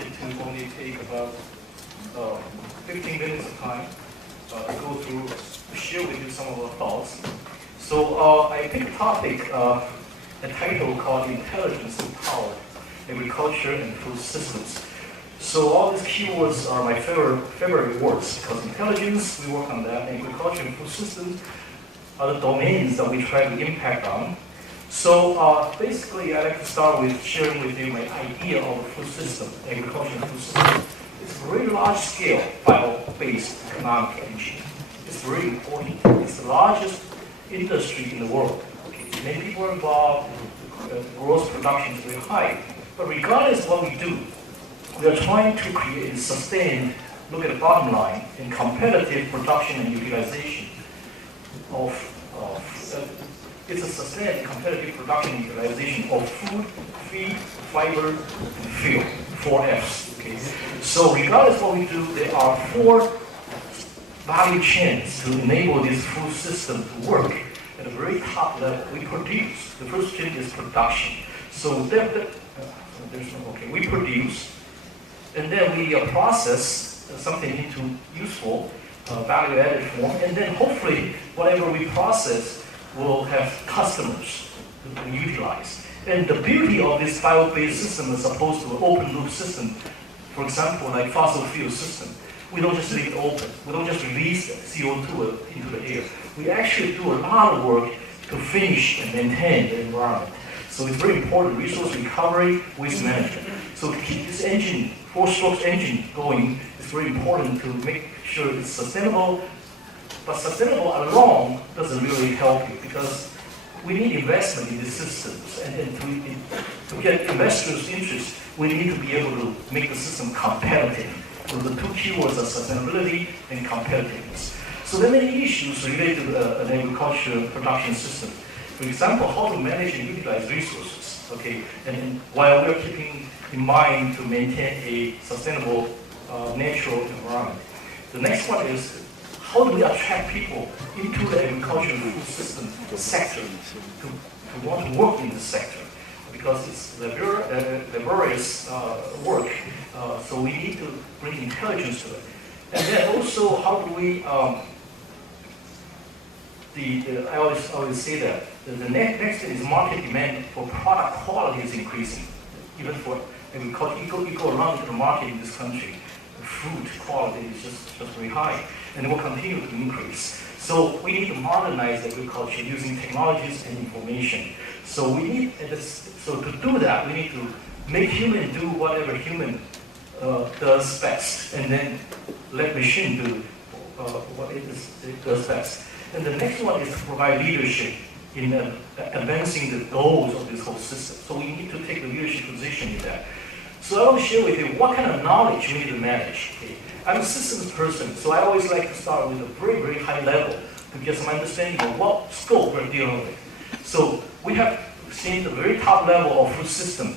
wanted to only take about 15 minutes of time to go through, to share with you some of our thoughts. So I picked a topic, a title called Intelligence-Empowered Agriculture and Food Systems. So all these keywords are my favorite words, because intelligence, we work on that, and agriculture and food systems are the domains that we try to impact on. So basically, I'd like to start with sharing with you my idea of a food system, agriculture and food system. It's a very large-scale bio-based economic engine. It's very important. It's the largest industry in the world. Okay. Many people are involved. Gross production is very high. But regardless of what we do, we are trying to create a sustained, look at the bottom line, in competitive production and utilization of it's a sustained competitive production and utilization of food, feed, fiber, and fuel, 4 Fs. Okay? So regardless of what we do, there are 4 value chains to enable this food system to work at a very top level. We produce. The first chain is production. So we produce, and then we process something into useful value-added form, and then hopefully whatever we process will have customers to utilize. And the beauty of this bio-based system as opposed to an open-loop system, for example, like fossil fuel system, we don't just leave it open. We don't just release CO2 into the air. We actually do a lot of work to finish and maintain the environment. So it's very important, resource recovery, waste management. So to keep this engine, 4-stroke engine going, it's very important to make sure it's sustainable. But sustainable alone doesn't really help you, because we need investment in these systems. And then to get investors' interest, we need to be able to make the system competitive. So the 2 keywords are sustainability and competitiveness. So there are many issues related to an agricultural production system. For example, how to manage and utilize resources. Okay, and while we're keeping in mind to maintain a sustainable natural environment. The next one is, how do we attract people into the agricultural food system sector to want to work in this sector? Because it's laborious work, so we need to bring intelligence to it. And then also, how do we, I always say that the next thing is market demand for product quality is increasing. Even for agriculture, you go around the market in this country, the food quality is just very high, and it will continue to increase. So we need to modernize agriculture using technologies and information. So we need, so to do that, we need to make human do whatever human does best, and then let machine do what it does best. And the next one is to provide leadership in advancing the goals of this whole system. So we need to take the leadership position in that. So I want to share with you what kind of knowledge we need to manage. Okay? I'm a systems person, so I always like to start with a very, very high level to get some understanding of what scope we're dealing with. So we have seen the very top level of food system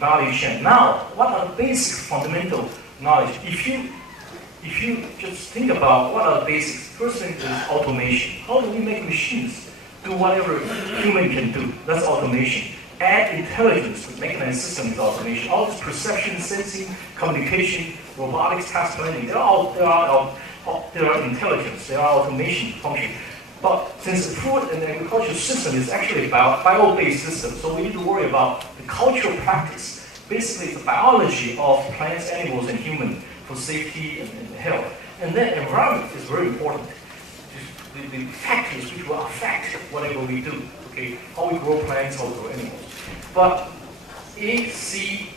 value chain. Now, what are the basic fundamental knowledge? If you just think about what are the basics, first thing is automation. How do we make machines do whatever human can do? That's automation. Add intelligence to mechanized system is automation. All this perception, sensing, communication, robotics, task planning, they are intelligence, they are automation function. But since the food and agriculture system is actually a bio-based system, so we need to worry about the cultural practice. Basically, the biology of plants, animals, and human for safety and health. And then environment is very important. The factors which will affect whatever we do. Okay, how we grow plants, how we grow animals. But ACE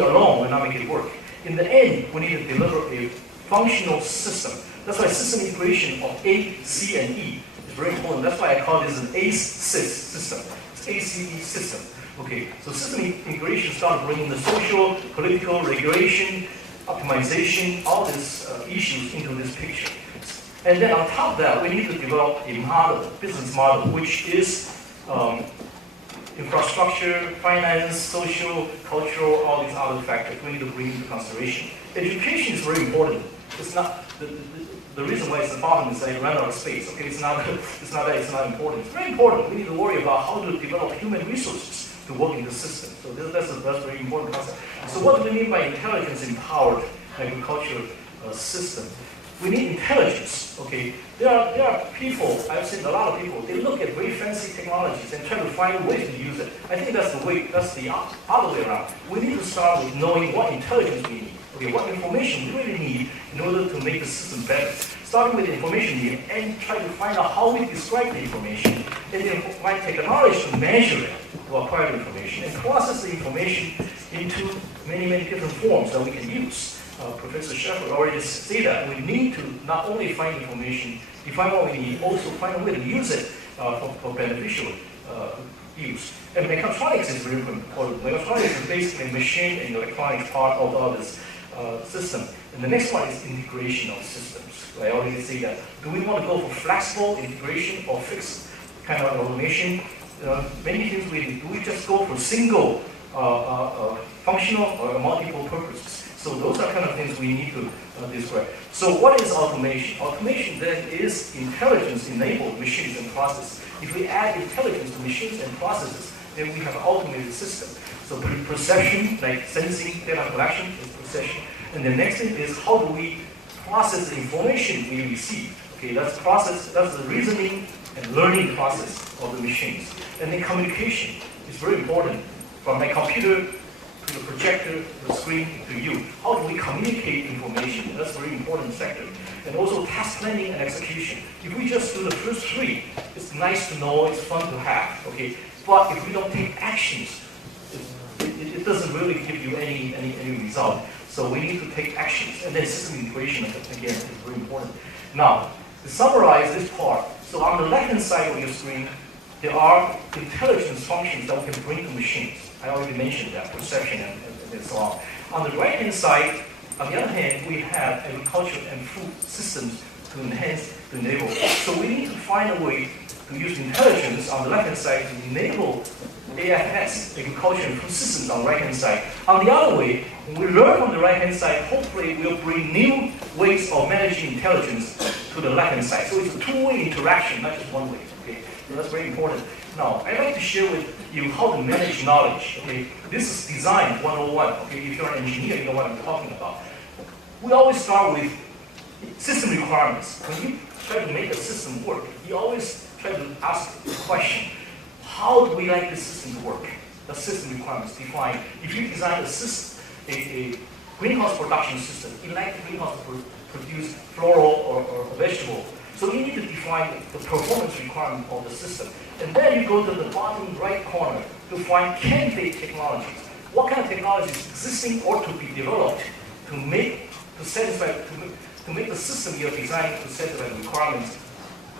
alone will not make it work. In the end, we need to deliver a functional system. That's why system integration of A, C, and E is very important. That's why I call this an ACE system. It's ACE system. Okay, so system integration starts bringing the social, political, regulation, optimization, all these issues into this picture. And then on top of that, we need to develop a model, business model, which is infrastructure, finance, social, cultural, all these other factors we need to bring into consideration. Education is very important. It's not the reason why it's the bottom is I ran out of space. Okay, it's not important. It's very important. We need to worry about how to develop human resources to work in the system. So that's a very important concept. So what do we mean by intelligence-empowered agriculture system? We need intelligence, okay? There are people, I've seen a lot of people, they look at very fancy technologies and try to find ways to use it. I think that's the other way around. We need to start with knowing what intelligence we need, okay, what information we really need in order to make the system better. Starting with the information we need and try to find out how we describe the information, and then find technology to measure it, to acquire the information, and process the information into many, many different forms that we can use. Professor Shepard already said that we need to not only find information, define what we need, also find a way to use it for beneficial use. And mechatronics is very important. Mechatronics is basically machine and electronics part of this system. And the next one is integration of systems. I already say that. Do we want to go for flexible integration or fixed kind of automation? Many things do we just go for single functional or multiple purposes? So those are kind of things we need to describe. So what is automation? Automation then is intelligence-enabled machines and processes. If we add intelligence to machines and processes, then we have an automated system. So perception, like sensing, data collection is perception. And the next thing is how do we process the information we receive? Okay, that's the reasoning and learning process of the machines. And then communication is very important. From my computer to the projector, the screen, to you. How do we communicate information? That's a very important sector. And also task planning and execution. If we just do the first three, it's nice to know, it's fun to have, okay? But if we don't take actions, it doesn't really give you any result. So we need to take actions. And then system integration, again, is very important. Now, to summarize this part, so on the left-hand side of your screen, there are intelligence functions that we can bring to machines. I already mentioned that, perception and so on. On the right-hand side, on the other hand, we have agriculture and food systems to enhance, to enable. So we need to find a way to use intelligence on the left-hand side to enable AFS, agriculture and food systems on the right-hand side. On the other way, when we learn on the right-hand side, hopefully we'll bring new ways of managing intelligence to the left-hand side. So it's a two-way interaction, not just one way. Okay? So that's very important. Now, I'd like to share with you how to manage knowledge. Okay? This is design 101. Okay? If you're an engineer, you know what I'm talking about. We always start with system requirements. When you try to make a system work, you always try to ask the question, how do we like this system to work? The system requirements define. If you design a system, a greenhouse production system, you like the greenhouse to produce floral or vegetable. So you need to define the performance requirement of the system. And then you go to the bottom right corner to find candidate technologies. What kind of technologies existing or to be developed to make the system you're designing to satisfy the requirements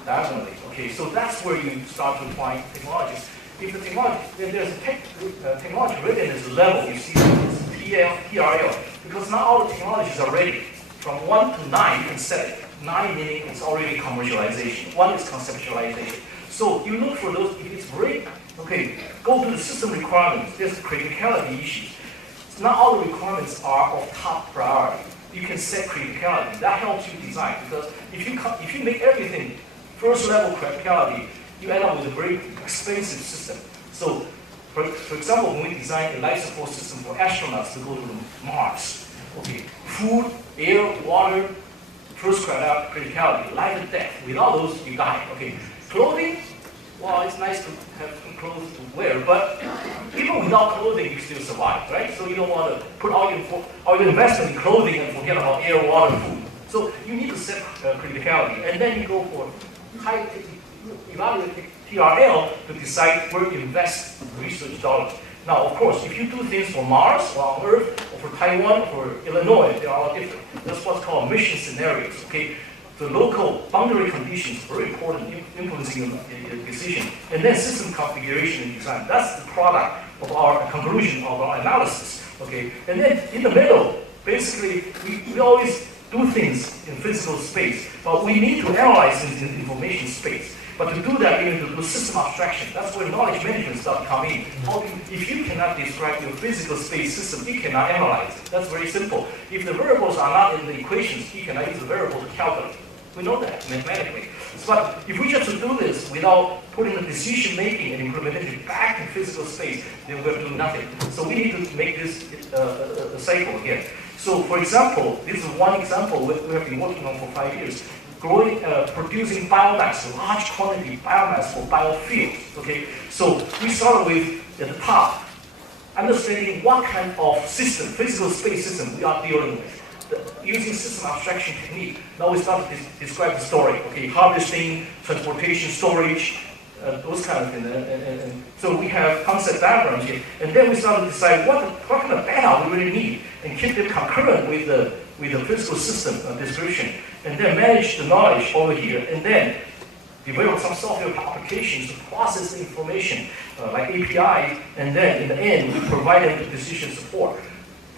diagonally. Okay, so that's where you start to find technologies. If the technology, then there's a technology readiness level. You see this TRL, because not all the technologies are ready. From 1 to 9, you can set it. 9 meaning it's already commercialization. 1 is conceptualization. So you look for those. If it's ready, okay, go to the system requirements. There's criticality issues. Not all the requirements are of top priority. You can set criticality. That helps you design, because if you make everything first level criticality, you end up with a very expensive system. So, for example, when we design a life support system for astronauts to go to Mars, okay, food, air, water, first criticality, life and death. Without those, you die. Okay, clothing. Well, it's nice to have clothes to wear, but even without clothing, you still survive, right? So you don't want to put all your investment in clothing and forget about air, water, food. So you need to set criticality, and then you go for evaluate TRL to decide where to invest research dollars. Now, of course, if you do things for Mars or on Earth or for Taiwan or for Illinois, they are all different. That's what's called mission scenarios. Okay, the local boundary conditions are very important, influencing your decision. And then system configuration and design. That's the product of our conclusion of our analysis. Okay, and then in the middle, basically, we always do things in physical space, but we need to analyze things in information space. But to do that, you need to do system abstraction. That's where knowledge management starts to come in. If you cannot describe your physical space system, you cannot analyze it. That's very simple. If the variables are not in the equations, you cannot use the variable to calculate. We know that mathematically. But if we just do this without putting the decision making and implementation back in physical space, then we're doing nothing. So we need to make this a cycle again. So for example, this is one example we have been working on for 5 years. Producing biomass, large quantity biomass for biofuels. Okay, so we started with at the top, understanding what kind of system, physical space system we are dealing with. Using system abstraction technique, now we start to describe the story. Okay, harvesting, transportation, storage, those kind of things. And so we have concept diagrams here, and then we start to decide what kind of data we really need, and keep them concurrent with the physical system description, and then manage the knowledge over here, and then develop some software applications to process the information like API, and then in the end we provide them with decision support.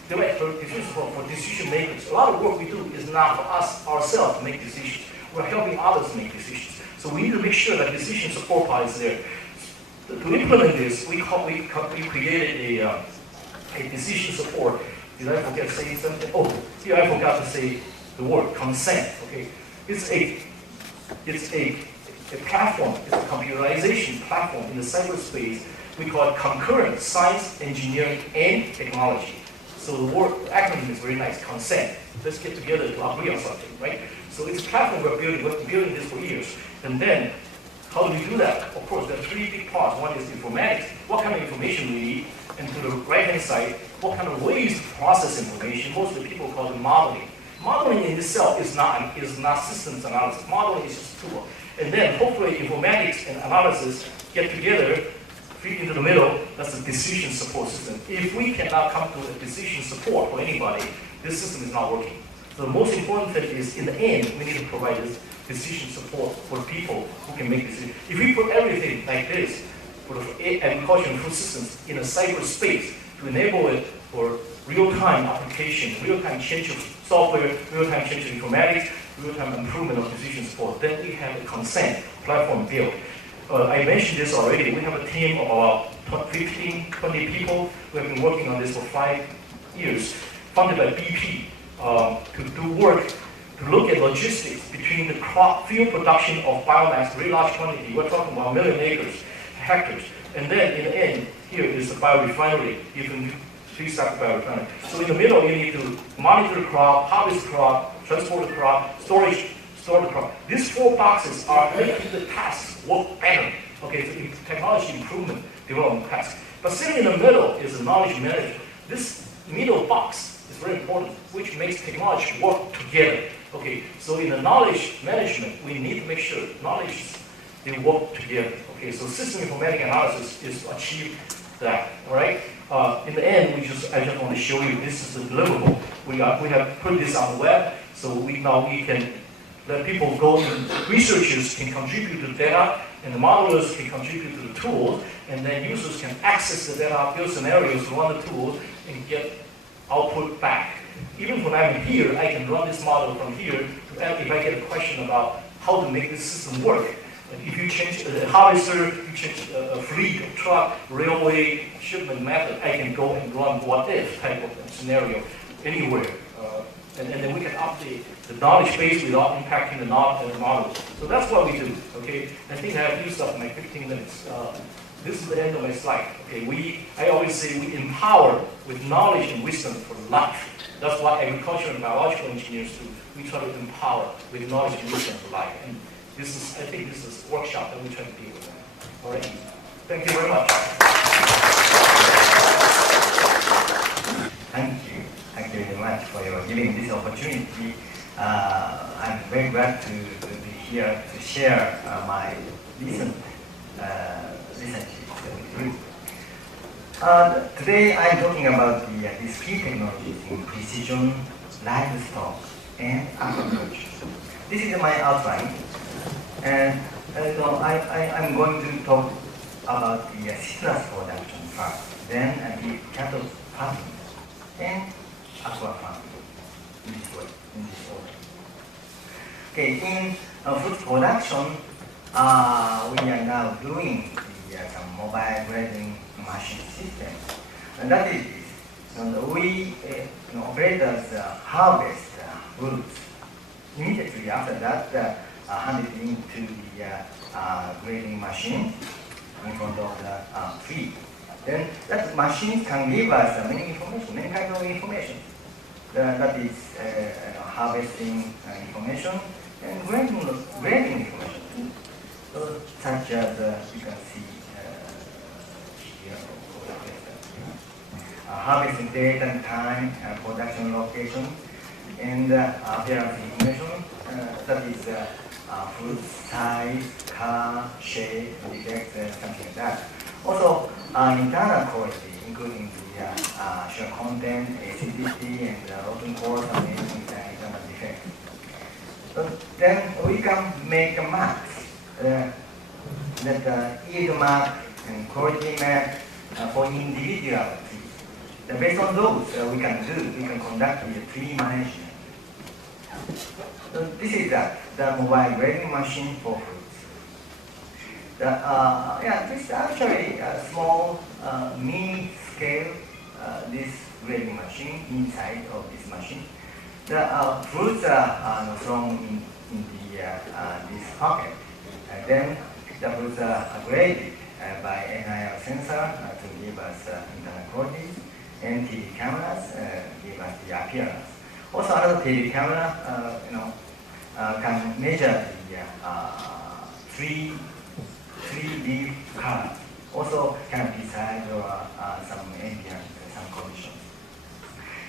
Decision support for decision makers. A lot of work we do is not for us ourselves to make decisions. We're helping others to make decisions. So we need to make sure that decision support part is there. To implement this, we created a decision support. Did I forget to say something? Oh, here I forgot to say the word consent. Okay, it's a platform. It's a computerization platform in the cyberspace. We call it concurrent science, engineering, and technology. So the acronym is very nice. Consent. Let's get together to agree on something, right? So it's a platform we're building. We've been building this for years. And then, how do we do that? Of course, there are three big parts. One is informatics. What kind of information we need? And to the right-hand side, what kind of ways to process information? Mostly people call it modeling. Modeling in itself is not systems analysis. Modeling is just a tool. And then hopefully informatics and analysis get together, fit into the middle. That's a decision support system. If we cannot come to a decision support for anybody, this system is not working. So the most important thing is, in the end, we need to provide this decision support for people who can make decisions. If we put everything like this for the agriculture and food systems in a cyberspace to enable it for real-time application, real-time change of software, real-time change of informatics, real-time improvement of decision support, then we have a consent platform built. I mentioned this already. We have a team of about 15, 20 people who have been working on this for 5 years, funded by BP, to do work to look at logistics between the crop field production of biomass, very large quantity. We're talking about 1 million hectares. And then in the end, here is the biorefinery. You can feedstock biorefinery. So in the middle, you need to monitor the crop, harvest the crop, transport the crop, store the crop. These 4 boxes are making the tasks work better. Okay, so technology improvement, development tasks. But sitting in the middle is the knowledge manager. This middle box is very important, which makes technology work together. Okay, so in the knowledge management, we need to make sure knowledge, they work together. Okay, so system informatic analysis is to achieve that. All right. In the end, I just want to show you this is the deliverable. We have put this on the web, so we can let people go and researchers can contribute to the data, and the modelers can contribute to the tools, and then users can access the data, build scenarios, run the tools, and get output back. Even when I'm here, I can run this model from here to if I get a question about how to make this system work. If you change a harvester, you change a fleet, a truck, railway, shipment method, I can go and run what if type of scenario anywhere. And then we can update the knowledge base without impacting the model. So that's what we do. Okay, I think I have used up my 15 minutes. This is the end of my slide. Okay, I always say we empower with knowledge and wisdom for life. That's what agriculture and biological engineers do. We try to empower with knowledge and wisdom for life. And I think this is a workshop that we try to deal with. All right. Thank you very much. Thank you. Thank you very much for your giving this opportunity. I'm very glad to be here to share my recent research with you. Today I'm talking about these key technologies in precision, livestock, and agriculture. This is my outline. And so I'm going to talk about the citrus production first, then the cattle farming, and aqua farming in this order. Okay, in food production, we are now doing some mobile grading machine system, and that is this. We operators harvest fruits. Immediately after that, handed into the grading machine in front of the tree. Then that machine can give us many information, many kinds of information. That is harvesting information and grading information. So, such as you can see here, harvesting date and time, production location, and appearance information. That is fruit size, color, shape, defect, something like that. Also, internal quality, including the sugar content, acidity, and open pores, and internal defects. So then we can make marks, that yield mark and quality mark for individual trees. Based on those, we can conduct the tree management. So this is the mobile grading machine for fruits. This is actually a small mini scale this grading machine inside of this machine. The fruits are thrown in this pocket. Then the fruits are graded by NIR sensor to give us internal qualities, and TV cameras give us the appearance. Also, another TV camera, can measure the 3D color. Also, canopy size or some ambient, some conditions.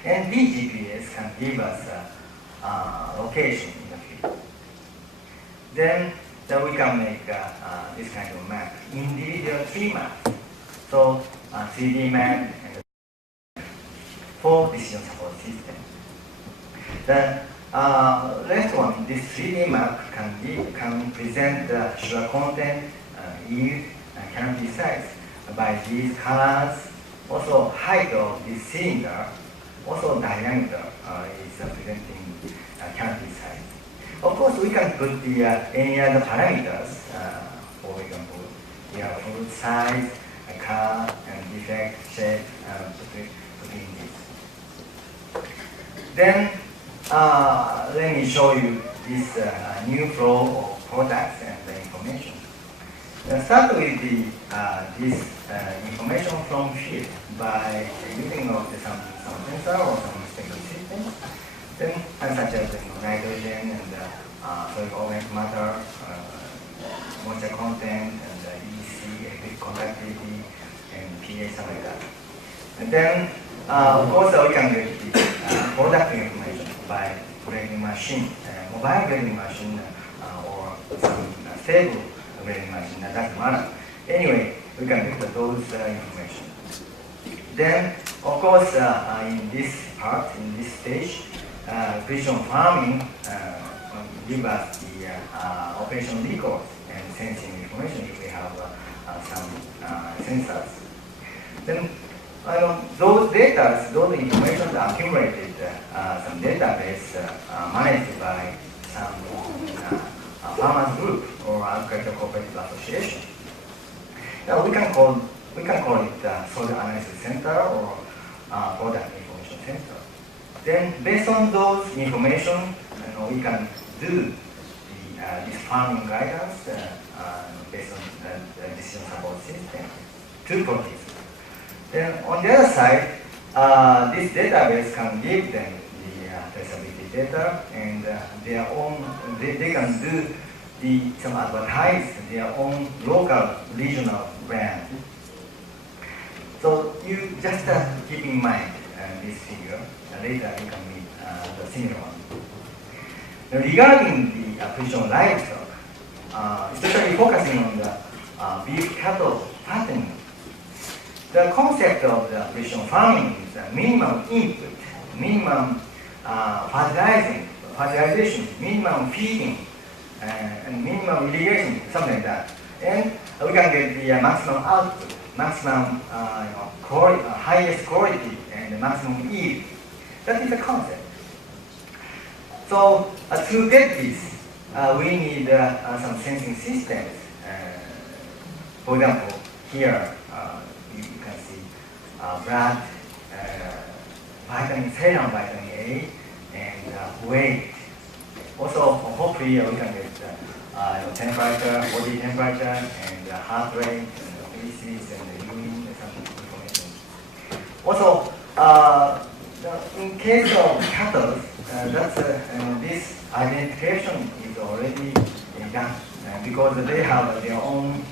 And DGPS can give us location in the field. Then we can make this kind of map, individual tree map. So 3D map for decision support system. The next one, this 3D map can present the sugar content, yield, canopy size by these colors. Also, height of this cylinder, also diameter is presenting canopy size. Of course, we can put any other parameters. For example, we have fruit size, color, and defect, shape, putting this. Then let me show you this new flow of products and the information. Start with this information from field by using of some sensor or some special system. Then, such as nitrogen and soil organic matter, moisture content, and EC, electric conductivity, and pH, something like that. And then, of course, we can get the product information by grading machine, mobile grading machine, or some stable grading machine. That doesn't matter. Anyway, we can get those information. Then, of course, in this part, in this stage, precision farming give us the operation records and sensing information if we have some sensors. Then those data, those information are accumulated, some database managed by some farmers group or agricultural cooperative association. Now we can call it soil analysis center or product information center. Then based on those information, we can do this farming guidance based on the decision support system to producers. Then on the other side, this database can give them the traceability data, and their own they can do some advertise their own local regional brand. So you just keep in mind this figure. Later you can meet the similar one. Now, regarding the precision livestock, especially focusing on the beef cattle fattening, the concept of the precision farming is minimum input, minimum fertilization, minimum feeding, and minimum irrigation, something like that. And we can get the maximum output, maximum highest quality, and the maximum yield. That is the concept. So to get this, we need some sensing systems. For example, here you can see blood, serum vitamin A, and weight. Also, hopefully we can get temperature, body temperature, and heart rate, and feces, and the urine, and some information. Also, in case of cattle, this identification is already done because they have their own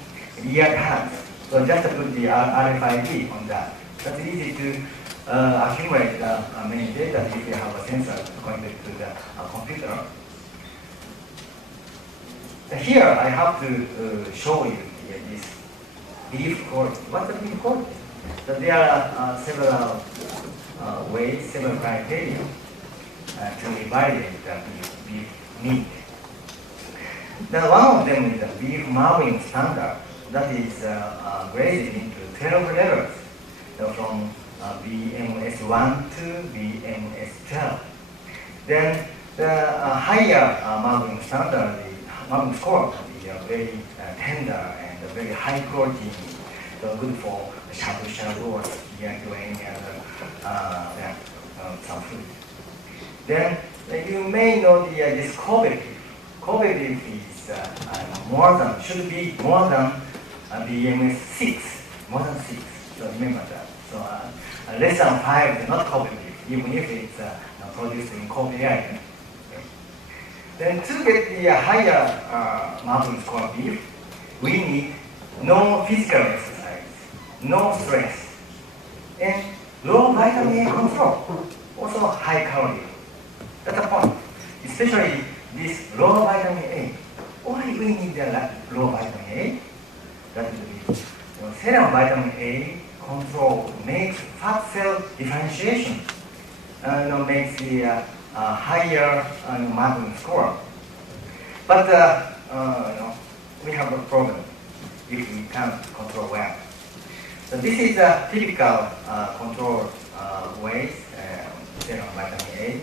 ear tags. So just put the RFID on that. That's easy to accumulate many data if you have a sensor connected to the computer. Here I have to show you this belief quality. What's the belief quality? So there are several ways, several criteria to evaluate the belief need. Now, one of them is the belief marking standard that is graded into 12 levels, so from BMS1 to BMS12. Then the higher marking standard, the marking score is very tender and very high quality, so good for shabu or to any other some food. Then you may know this cognitive. Cognitive is should be more than BMS 6, more than 6. So remember that. So less than 5 is not cognitive, even if it's produced in cold air. Okay. Then to get the higher marking score belief, we need no physical exercise, no stress, and low vitamin A control, also high calorie. That's the point. Especially this low vitamin A. Why we need the low vitamin A? That is the serum vitamin A control makes fat cell differentiation, makes the higher marking score. But we have a problem if we can't control well. So this is a typical control ways, serum vitamin A.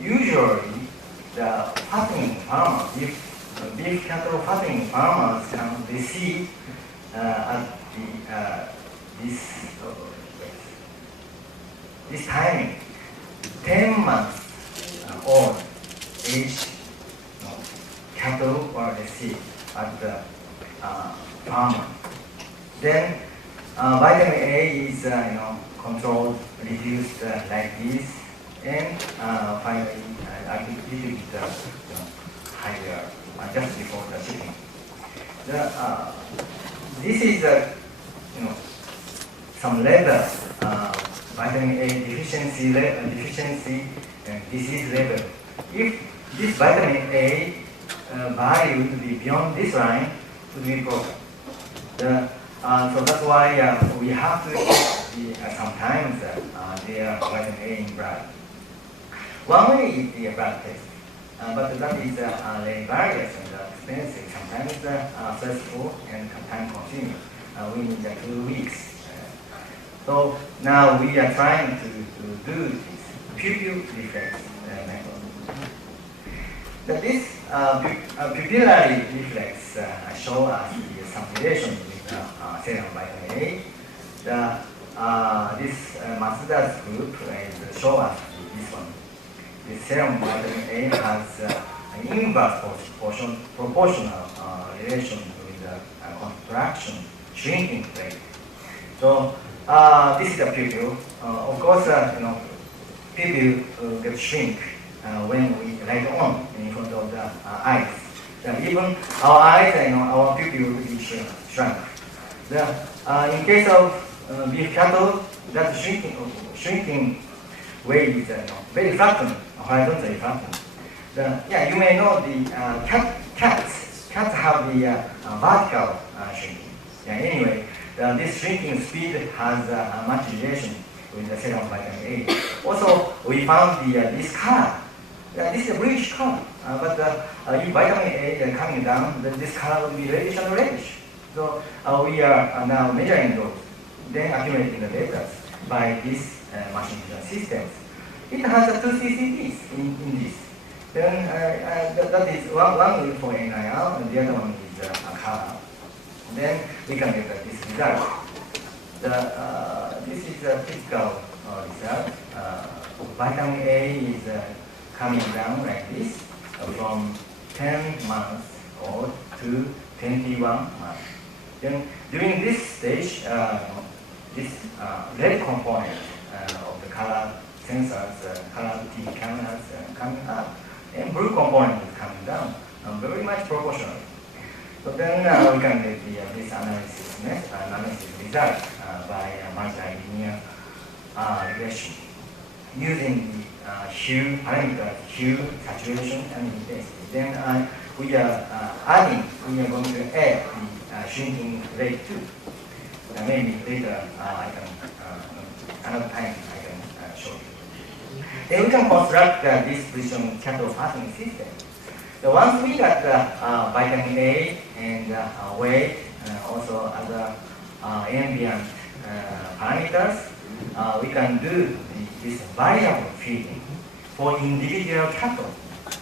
Usually, the fattening farmers, if beef cattle fattening farmers can receive at this timing, 10 months old age cattle or receive at the farmer. Then vitamin A is controlled, reduced like this, and finally a little bit higher just before the shipping. This is some level, vitamin A deficiency and disease level. If this vitamin A value would be beyond this line, would be broken. So that's why we have to sometimes their vitamin A in blood. One way is the blood test, but that is very various and expensive. Sometimes stressful and time consuming. We need 2 weeks. So now we are trying to do this pupil reflex method. This pupillary reflex show us some relation with serum vitamin A. This Matsuda's group show us this one. The serum vitamin A has an inverse proportional relation with the contraction shrinking rate. So this is a pupil. Of course, pupil gets shrink when we light on in front of the eyes. Even our eyes and our pupil will be shrunk. In case of beef cattle, that shrinking way is very flattened, horizontally flattened. You may know the cats have the vertical shrinking. Anyway, this shrinking speed has much relation with the serum vitamin A. Also, we found this color. This is a bluish color, but if vitamin A is coming down, then this color will be reddish and reddish. So we are now measuring those, then accumulating the data by this machine vision systems. It has 2 CCTs in this. Then that is one for NIR, and the other one is a color. Then we can get this result. This is a typical result. Vitamin A is coming down like this from 10 months old to 21 months. Then during this stage, this red component of the color sensors, color TV cameras coming up, and blue component is coming down, very much proportional. So then we can get this analysis result by multilinear regression using the hue parameter, hue, saturation, and intensity. Then we are going to add the shrinking rate too. Maybe later another time I can show you. Then we can construct this precision cathode pattern system. So once we got the vitamin A and weight, also other ambient parameters, we can do this variable feeding for individual cathode.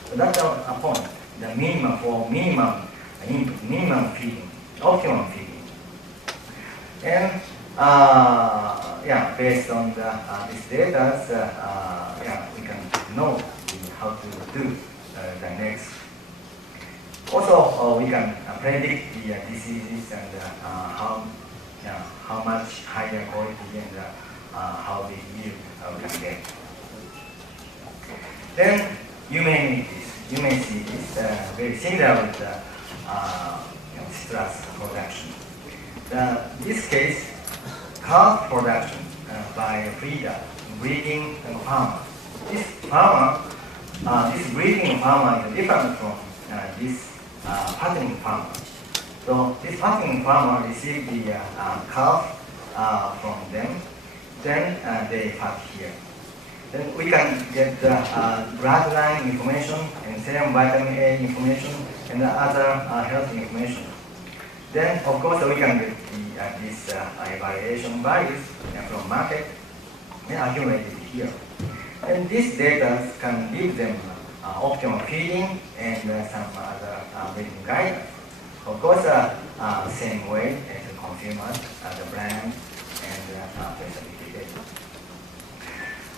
So that's our point. The minimum for minimum input, minimum feeding, optimum feeding. And based on this data, we can know how to do the next. Also, we can predict the diseases and how much higher quality and how big yield we can get. Then you may meet this. You may see this very similar with the citrus production. This case, calf production by feeder, breeding farmer. This breeding farmer is different from this fattening farmer. So this fattening farmer received the calf from them, then they fat here. Then we can get the bloodline information and serum vitamin A information and other health information. Then, of course, we can get these evaluation values from market and accumulated here. And this data can give them optimal feeding and some other breeding guidance. Of course, same way as the consumers, the brand, and traceability data.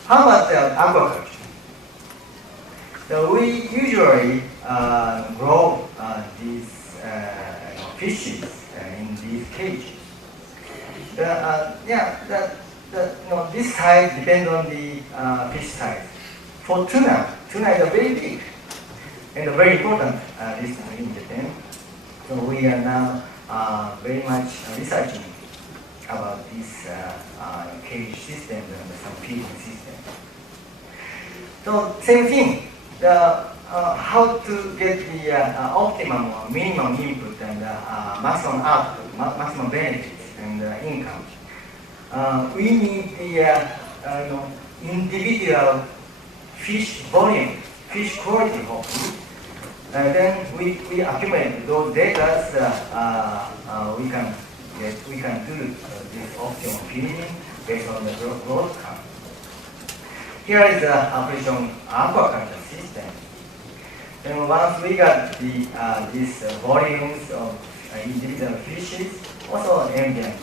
How about aquaculture? So we usually grow these fishes in these cages. This size depends on the fish size. For tuna is very big and very important in Japan. So we are now very much researching about this cage system and some feeding system. So same thing, how to get the optimum or minimum input and maximum output, maximum benefits and income. We need the individual fish volume, fish quality hopefully. Then we accumulate those data. We can do this optimum feeding based on the growth curve. Here is the precision aquaculture system. Then once we got these volumes of individual fishes, also ambient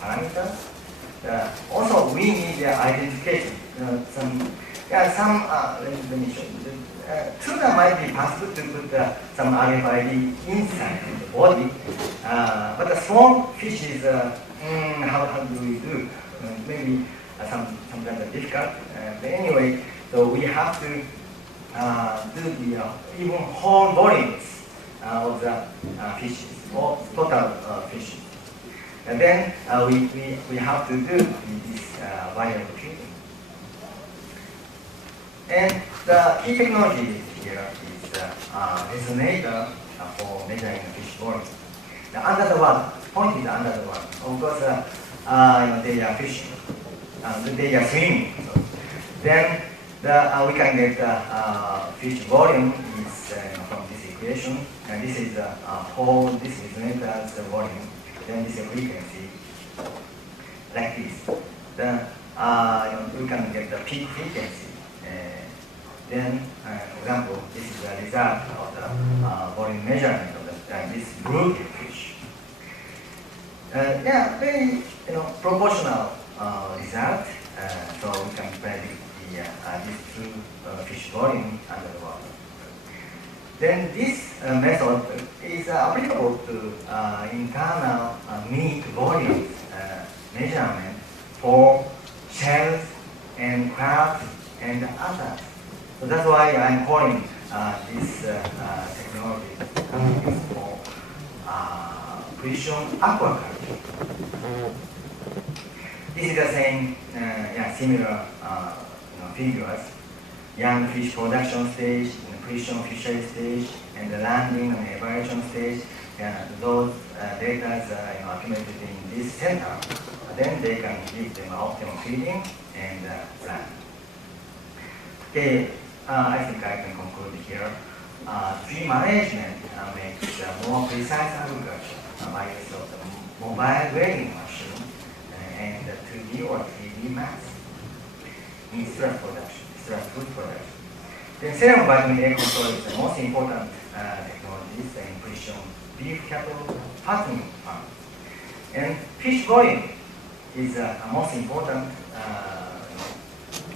parameters. Also, we need the identification. Let me show you. Tuna might be possible to put some RFID inside the body, but the small fishes, how do we do? Maybe sometimes difficult. But anyway, so we have to do the even whole volumes of the fishes, or total fishes. And then we have to do this variable feeding. And the key technology here is resonator for measuring fish volume. Under the water, point is under the water. Of course, they are fishing, they are swimming. So then we can get fish volume is from this equation, and this is whole this resonator's volume. Then this is frequency like this. Then we can get the peak frequency. Then, for example, this is the result of the volume measurement of this blue fish. Very proportional result. So we can predict this true fish volume under the water. Then this method is applicable to internal meat volume measurement for shells and crabs and others. So that's why I'm calling this technology for precision aquaculture. This is the same, similar figures. Young fish production stage, precision fishery stage, and the landing and evaluation stage. Those data are accumulated in this center. Then they can give them optimal feeding and plan. Okay, I think I can conclude here. Tree management makes more precise agriculture by use of the mobile grading machine and 2D or 3D maps in stress food production. Then serum vitamin A control is the most important technologies in precision beef cattle fattening farm. And fish volume is the most important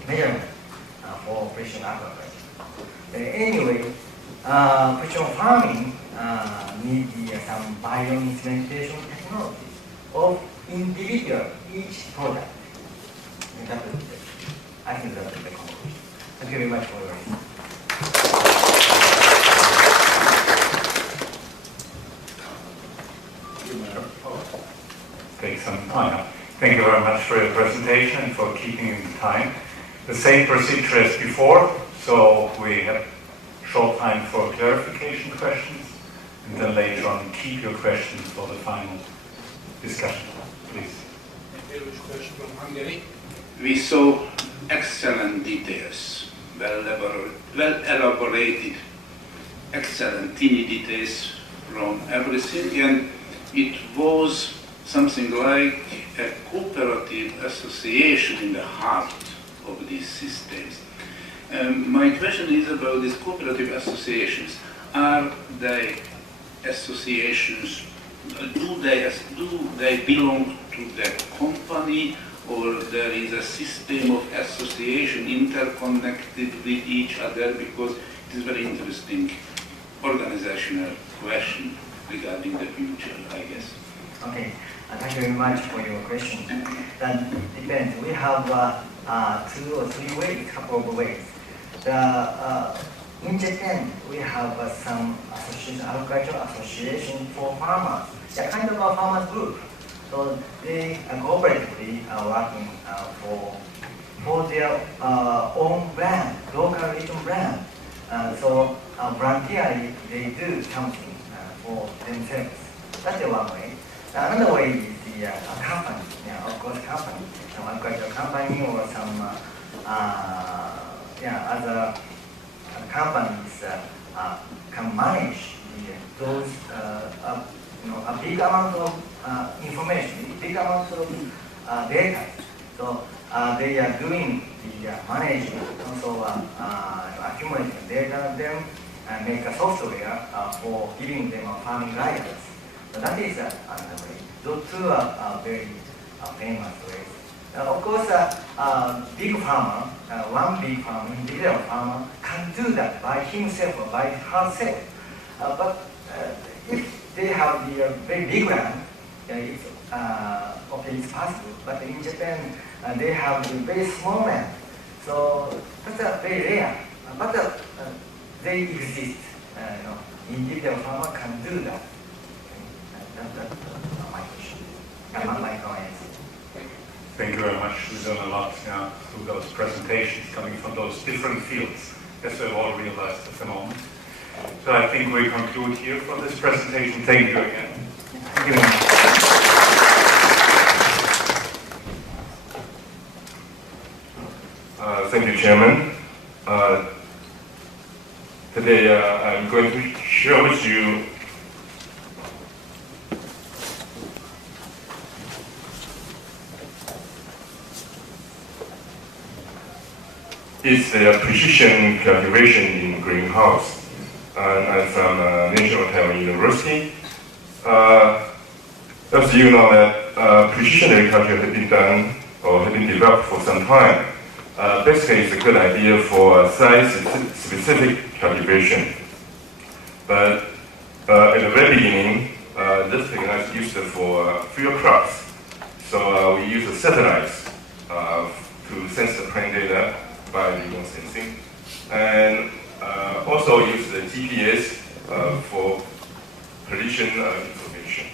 measurement for precision aquaculture. Anyway, precision farming needs some bioinstrumentation technology of individual each product. And that is it. I think that's the conclusion. Thank you very much for your listening. Take some time. Thank you very much for your presentation and for keeping in time. The same procedure as before, so we have short time for clarification questions, and then later on keep your questions for the final discussion. Please. Question from Hungary. We saw excellent details, well elaborated, excellent teeny details from everything, and it was something like a cooperative association in the heart of these systems. My question is about these cooperative associations. Are they associations, do they belong to the company, or there is a system of association interconnected with each other? Because it is very interesting organizational question regarding the future, I guess. Okay, thank you very much for your question. That depends. We have 2 or 3 ways, couple of ways. In Japan, we have some agricultural association for farmers. They're kind of a farmers group. So they cooperatively are working for their own brand, local region brand. So voluntarily they do something for themselves. That's the one way. Another way is the company, of course, company, some agricultural company or some other companies can manage those a big amount of information, big amount of data. So they are doing the management, also accumulating data, then make a software for giving them farming guidance. So that is another way. Those 2 are very famous ways. Of course, big farmer, one big farmer, individual farmer, can do that by himself or by herself. But if they have the very big land, it's possible. But in Japan, they have the very small land, so that's very rare. But they exist. Individual farmer can do that. That's my question. My comments. Thank you very much. We've done a lot through those presentations coming from those different fields, as we've all realized at the moment. So I think we conclude here for this presentation. Thank you again. Thank you. Thank you, Chairman. Today I'm going to share with you is the precision cultivation in greenhouse. I'm from National Taiwan University. As you know that precision agriculture has been done or has been developed for some time. Basically, it's a good idea for size-specific cultivation. But at the very beginning, this technology is used for field crops. So we use the satellites to sense the plant data by remote sensing, and also use the GPS for precision information.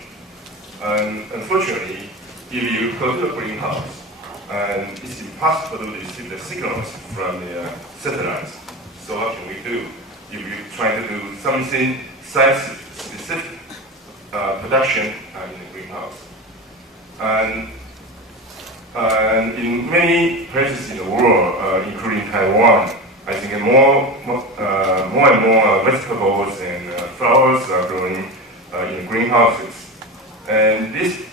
And unfortunately, if you go to a greenhouse, and it's impossible to receive the signals from the satellites. So what can we do? If you try to do something science-specific production in the greenhouse. And in many places in the world, including Taiwan, I think more and more vegetables and flowers are growing in greenhouses. And these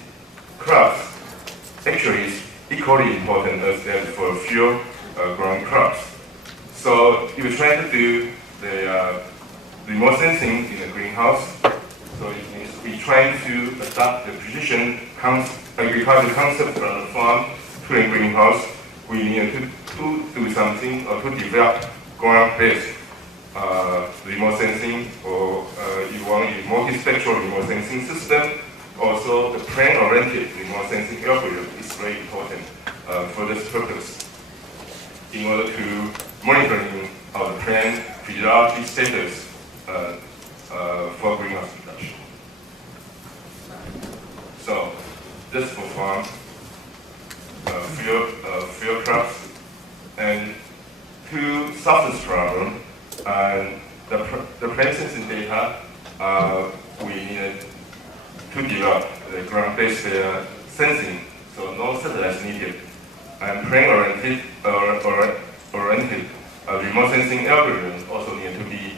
crops actually is equally important as that for field growing crops. So if you try to do the remote sensing in the greenhouse, so it means we try to adopt the precision agriculture concept from the farm to the greenhouse. We need to do something or to develop ground-based remote sensing, or you want a multi-spectral remote sensing system. Also, the plant-oriented remote sensing algorithm is very important for this purpose in order to monitoring of the plant physiology status for greenhouse production. So, this for farm, field crops, and to solve this problem, and the plant sensing data, we needed to develop the ground-based sensing, so no satellites needed, and plant-oriented remote sensing algorithms also need to be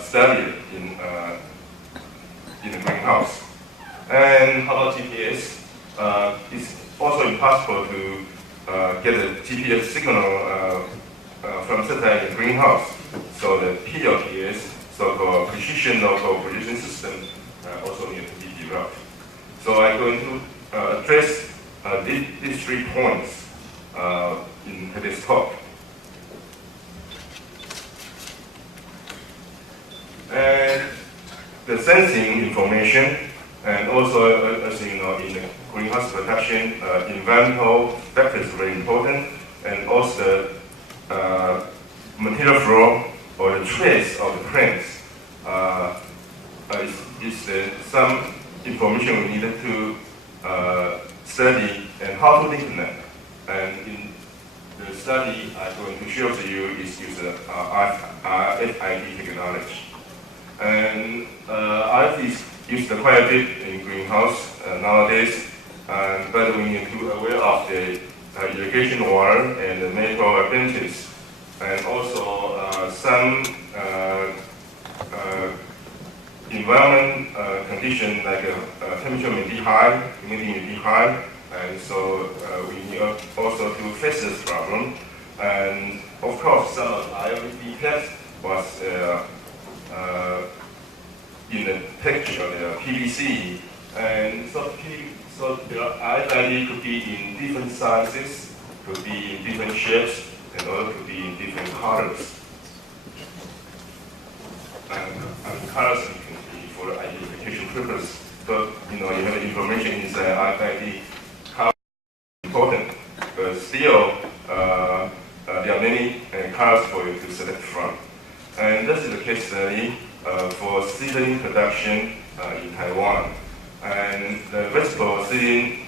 studied in the greenhouse. And how about GPS? It's also impossible to get a GPS signal from satellite in the greenhouse. So the PLPS, so-called precision local position system, also need to be developed. So I'm going to address these 3 points in today's talk. And the sensing information, and also, as you know, in the greenhouse production, environmental factors are very important, and also material flow or the trace of the plants is some information we needed to study and how to link them. And in the study I'm going to share with you is use AFITA technology. And AFITA is used quite a bit in greenhouse nowadays, but we need to be aware of the irrigation water and the medical advantages, and also some environment condition like temperature may be high, humidity may be high, and so we need also to face this problem. And of course, some of the IoT tests was in the texture of the PVC, and so the RFID could be in different sizes, could be in different shapes, and also could be in different colors. And colors can be for identification purpose, but you know, you have information inside RFID. Color is important, but still there are many colors for you to select from. And this is the case study for seedling production in Taiwan. And the vegetable seedling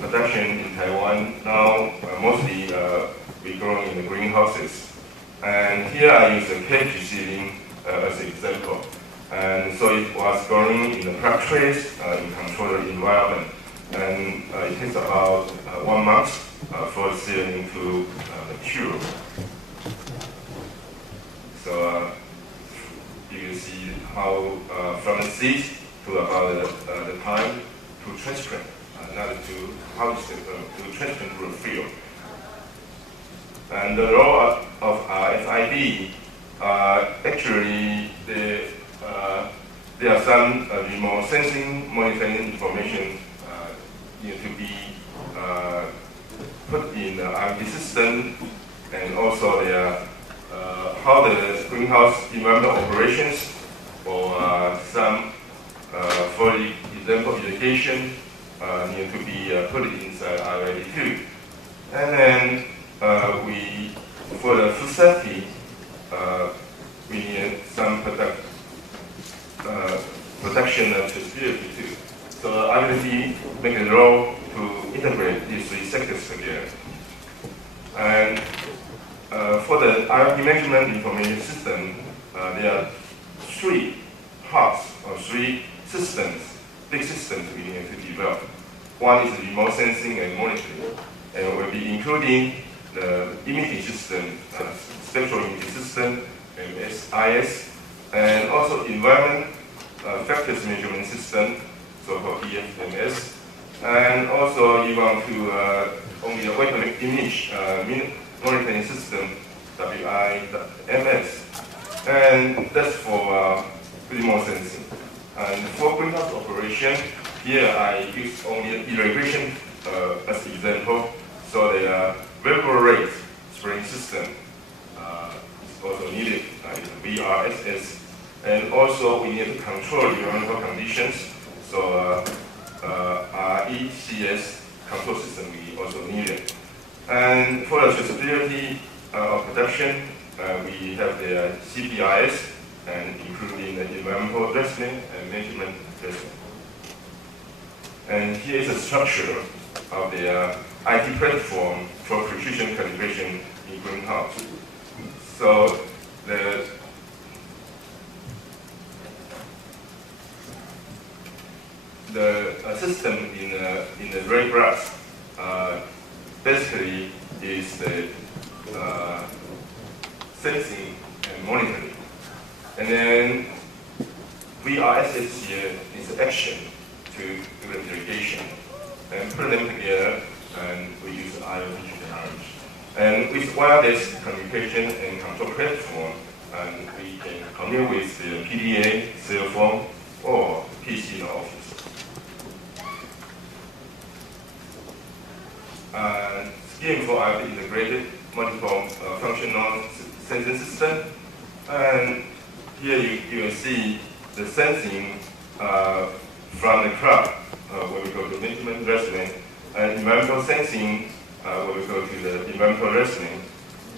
production in Taiwan now mostly we grow in the greenhouses. And here I use the cage seedling as an example. And so it was growing in the crop trays in controlled environment. And it takes about 1 month for the seedling to mature. So you can see how from the seed to about the time to transplant, not to harvest it, to transplant to the field. And the role of FID, actually there are some remote sensing monitoring information need to be put in the IoT system, and also how the greenhouse environmental operations or some, for example, education need to be put inside IID2. And then for the food safety, we need some protection of traceability too. So IID make a role to integrate these three sectors together. And for the IoT management information system, there are three parts or three systems, big systems we need to develop. One is remote sensing and monitoring, and we'll be including the imaging system, spectral imaging system, MSIS, and also environment factors measurement system, so-called EFMS, and also you want to only a wave image monitoring system, WIMS, and that's for remote sensing. And for greenhouse operation, here I use only irrigation as example. So the variable rate spraying system is also needed, VRSS, and also we need to control environmental conditions. So RECS control system we also needed. And for the traceability of production, we have the CPIS, and including the environmental assessment and management assessment. And here is the structure of the IT platform for precision calibration in greenhouse. So the system in the red grass basically is the sensing and monitoring. And then VRSS here is the action to do the irrigation. And put them together, and we use IoT technology. And with wireless communication and control platform, and we can connect with the PDA, cell phone, or PC in the office. Scheme for IoT integrated multiple functional sensing system. And here you will see the sensing from the crop where we go to management resident, and environmental sensing where we go to the environmental resident,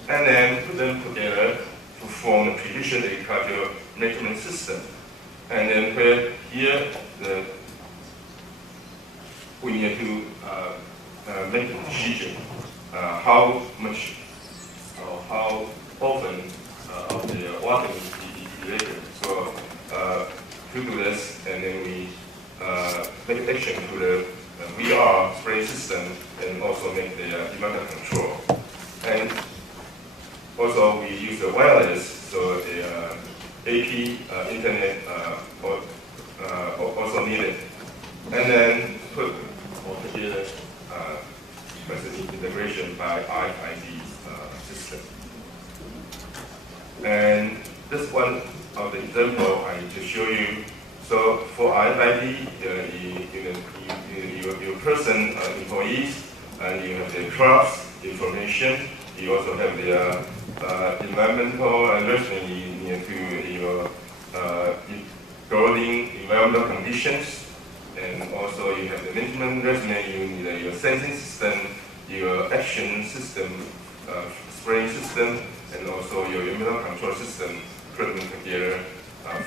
and then put them together to form a precision agricultural management system. And then where here we need to make a decision how much or how often of the water needs to be irrigated. So to do this, and then we make action to the VR spray system, and also make the environmental control. And also we use the wireless, so the AP internet also needed. And then put all together message integration by RFID system. And this one of the example I need to show you. So for RFID, your person, employees, and you have the crops information. You also have the environmental adjustment. You need to your growing environmental conditions, and also you have the management resume. You need your sensing system, your action system, spraying system, and also your environmental control system. Put them together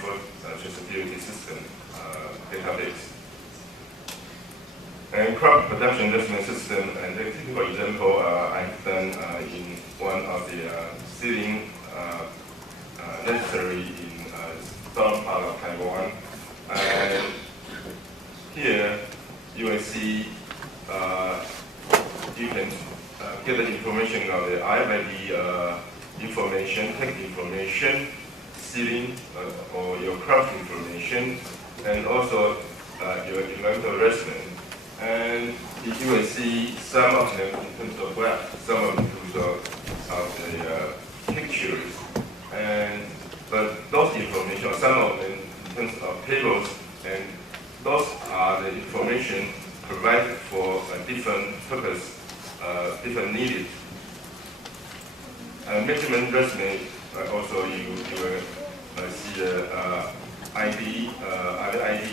for traceability system database. And crop production adjustment system, and a typical example I've done in one of the seeding nursery in southern part of Taiwan. And here you will see you can get the information of the IFID information, tech information, seeding or your crop information, and also your environmental resident. And you will see some of them in terms of graph, some of them in terms of the pictures. But those information, some of them in terms of tables, and those are the information provided for a different purpose, different needed. Measurement resume, also you will see the ID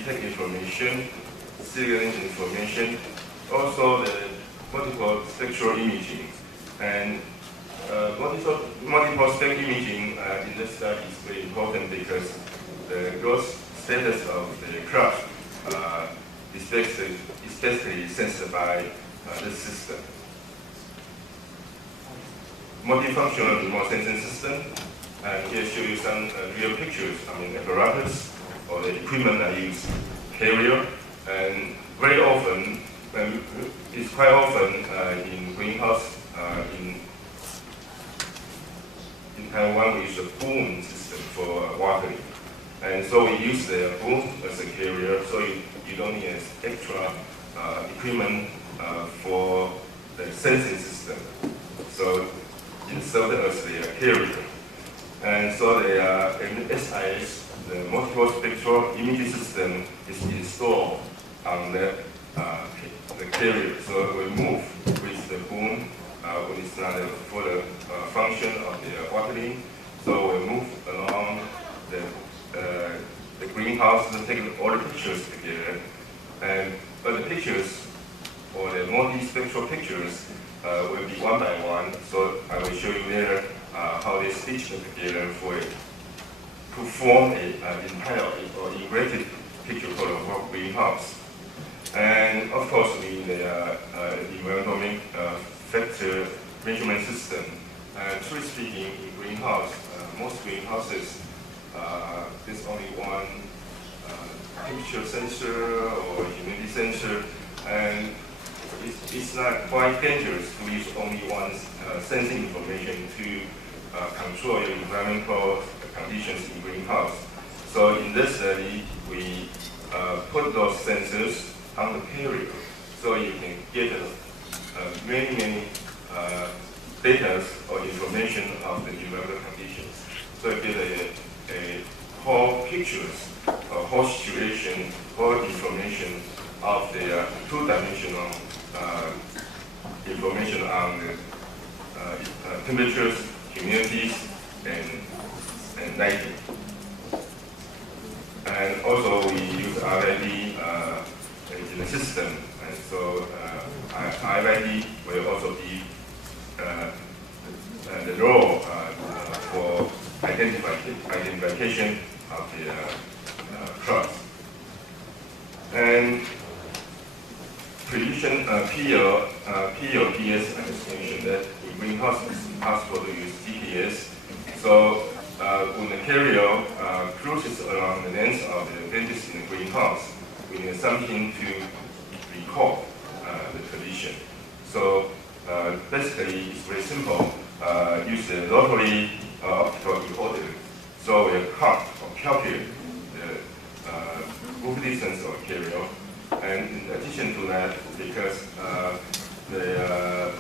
tag information, serial information, also the multiple spectral imaging. And multiple spec imaging in this study is very important because the growth status of the crop is basically sensed by this system. Multifunctional remote sensing system. And here show you some real pictures. I mean, apparatus or the equipment I use, carrier, and very often, it's quite often in greenhouse in Taiwan we use a boom system for watering, and so we use the boom as a carrier. So you don't need extra equipment for the sensing system. So inserted as the carrier. And so the SIS, the multiple spectral imaging system, is installed on the carrier. So we move with the boom when it's not for the function of the watering. So we move along the greenhouse to take all the pictures together. But the pictures, or the multi-spectral pictures, will be one by one. So I will show you later how they stitch them together to form an entire or integrated picture for the greenhouse. And of course, we need the environmental factor measurement system. Truly speaking, in greenhouse, most greenhouses, there's only one temperature sensor or humidity sensor, and it's not quite dangerous to use only one sensing information to control your environmental conditions in greenhouse. So in this study, we put those sensors on the carrier, so you can get many data or information of the environmental conditions. So you get a whole pictures, a whole situation, whole information of the two-dimensional information on the temperatures, humidities, and lighting. And also we use RFID in the system, and so RFID will also be the role for identification of the crops. And prediction PLPS, I just mentioned that in greenhouse it's possible to use GPS. So when the carrier cruises along the length of the benches in the greenhouse, we need something to record the position. So basically, it's very simple. Use the rotary optical recorder. So we count or calculate the move distance of the carrier. And in addition to that, because the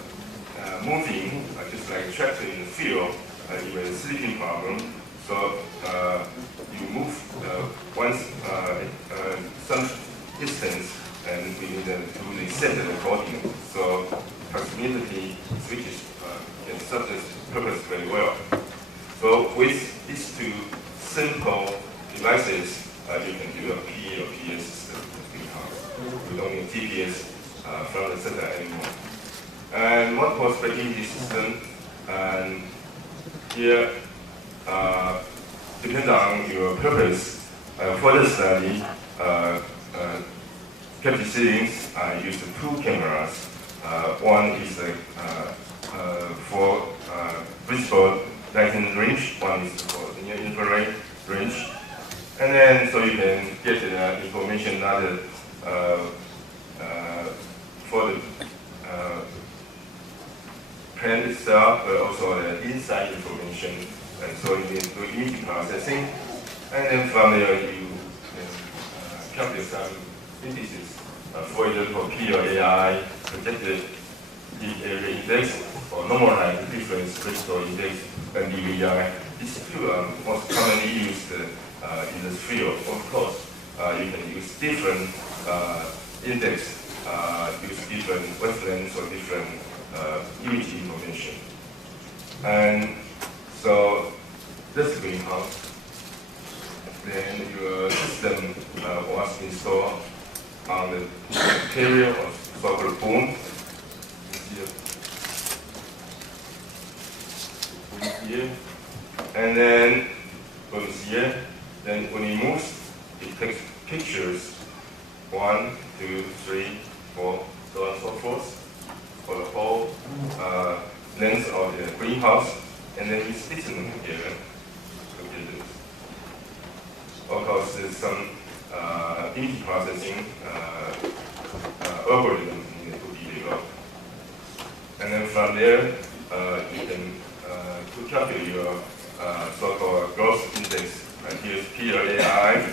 moving, just like a tractor in the field, you have a sleeping problem. So you move once some distance, and we need to reset the recording. So proximity switches can serve this purpose very well. So with these two simple devices, you can do a PA or PS system. We don't need GPS from the center anymore. And multiple spectrum system, and here depends on your purpose. For the study, capture settings, I used two cameras. One is for visible lighting range, one is for near infrared range. And then so you can get the information not for the plant itself, but also the inside information. And so you need to do image processing. And then from there you can calculate some indices. For example, P or AI, projected heat area index, or normalized difference critical index, and DVI. These two are most commonly used in this field. Of course, you can use different index, use different wavelengths or different image information. And so this greenhouse then your system was installed on the carrier or solar boom. Here. And then goes here. Then when it moves, it takes pictures 1, 2, 3, 4, so on and so forth for the whole length of the greenhouse, and then it splits them together. Of course, there's some image processing algorithm needed to be developed. And then from there, you can calculate your so-called growth index. Here's PLAI.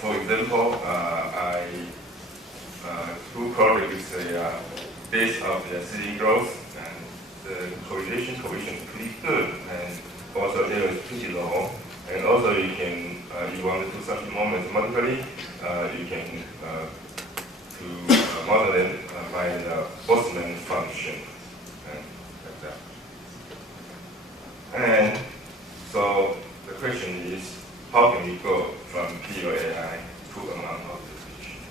For example, I correlate with the base of the city growth, and the correlation coefficient is pretty good, and also error is pretty low. And also you can, you want to do something more mathematically, you can to model it by the Boltzmann function, like that. And so the question is, how can we go from PLAI to amount of distribution?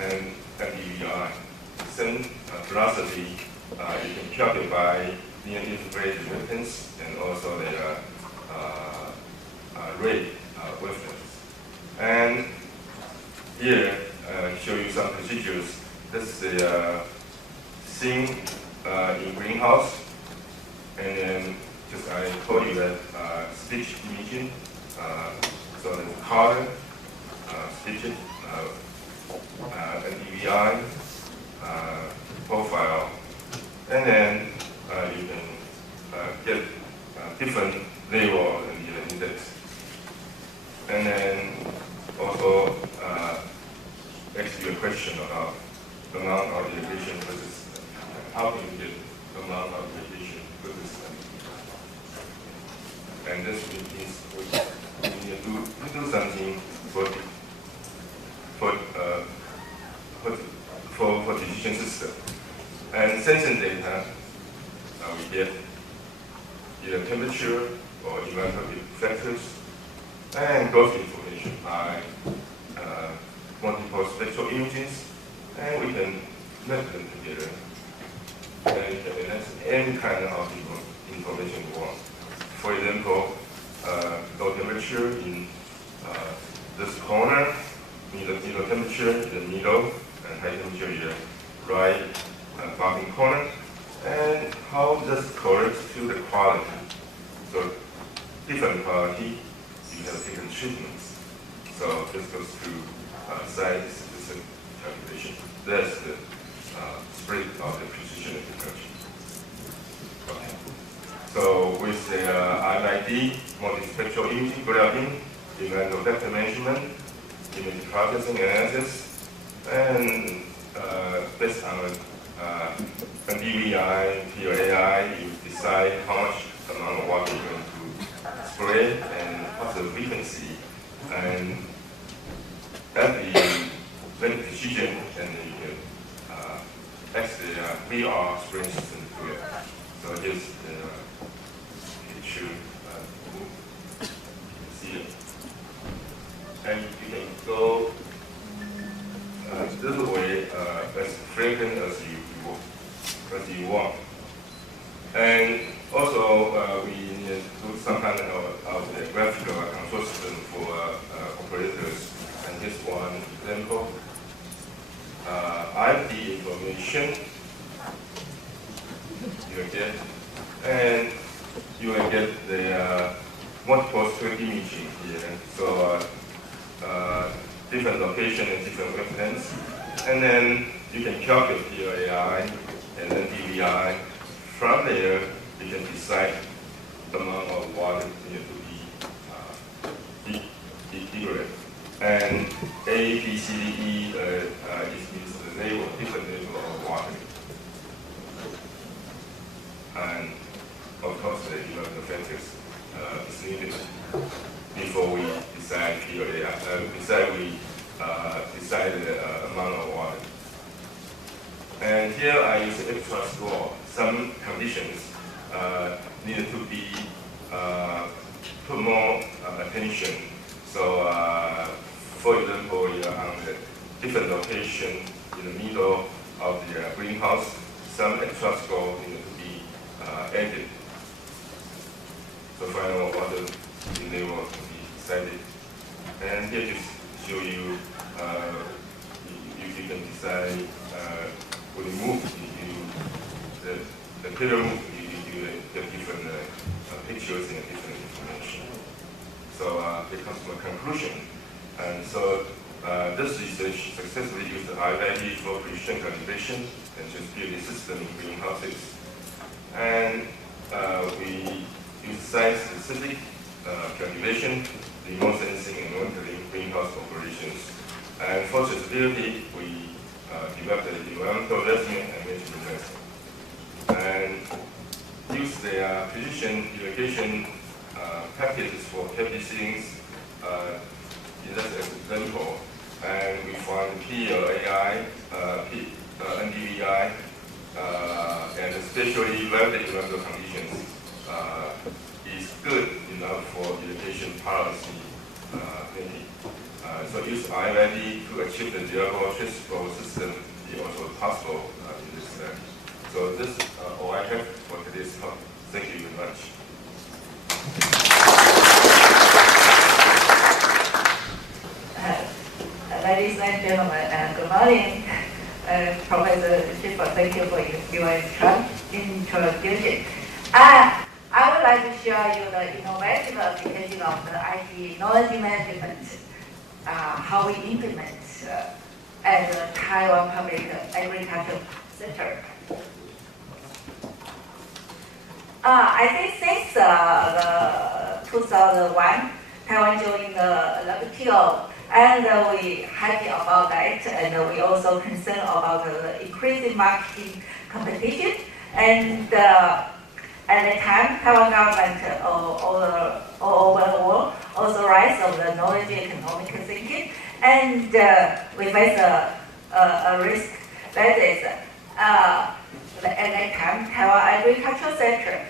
And MDVI, same philosophy, you can calculate by linear integrated reference and also the rate reference. And here, show you some procedures. This is the scene in greenhouse, and then just I told you that stitch imaging, so the color, stitch, NDVI, profile, and then you can get different level of the index. And then also ask you a question about the amount of irrigation versus how can you get the amount of irrigation versus and this means we need to do something for decision system. And sensing data, we get either temperature or environmental factors, and growth information by multiple spectral images, and we can map them together. And that's any kind of information we want. For example, low temperature in this corner, middle temperature in the middle, and high temperature in the right bottom corner, and how this correlates to the quality. So different quality, you have different treatments. So this goes to size-specific calculation. That's the spread of the precision agriculture. Okay. So with the IMID, multispectral imaging, graphing, environmental vector management, image processing analysis, and based on DVI, PLAI, you decide how much amount of water you're going to spray and what's the frequency. And after you make a decision, and then you can ask the VR spraying system to do it. So here's the picture. See it. And you can go this way as frequent as you want. And also, we need to do some kind of the graphical control system for operators. And this one example, IP information you will get, and you will get the multiple square imaging here. So different location and different wavelengths, and then you can calculate PLAI and then DVI. From there, you can decide the amount of water needed to be equal. And A, B, C, D, E is the level, different level of water. And of course, the environmental factors is needed before we decide PLAI. Decide the amount of water. And here I use the extra score. Some conditions needed to be put more attention. So, for example, on the different location in the middle of the greenhouse, some extra scope to be added. So final order level to be decided. And here just show you, you can decide when you move, the pillar move, you get different pictures and different information. So it comes to a conclusion. And so this research successfully used the IIT for precision calibration and just build a system in greenhouses. And we use site-specific calculation, remote sensing, and monitoring greenhouse operations. And for traceability, we developed the environmental assessment and management system. And use the precision irrigation packages for heavy seedings in that example. And we find PLAI, NDVI, and especially weather environmental conditions is good enough for irrigation policy making. So use IIT to achieve the reliable traceable system is also possible in this study. So this is all I have for today's talk. Thank you very much. Ladies and gentlemen, good morning. Professor Schiffer, thank you for your introduction. I would like to show you the innovative application of the IT knowledge management, how we implement at the Taiwan Public Agriculture Center. I think since the 2001, Taiwan joined the WTO, and we happy about that, and we also concerned about the increasing marketing competition. And at the time, Taiwan government all over the world also rise of the knowledge economic thinking, and we face a risk that is at that time Taiwan agricultural sector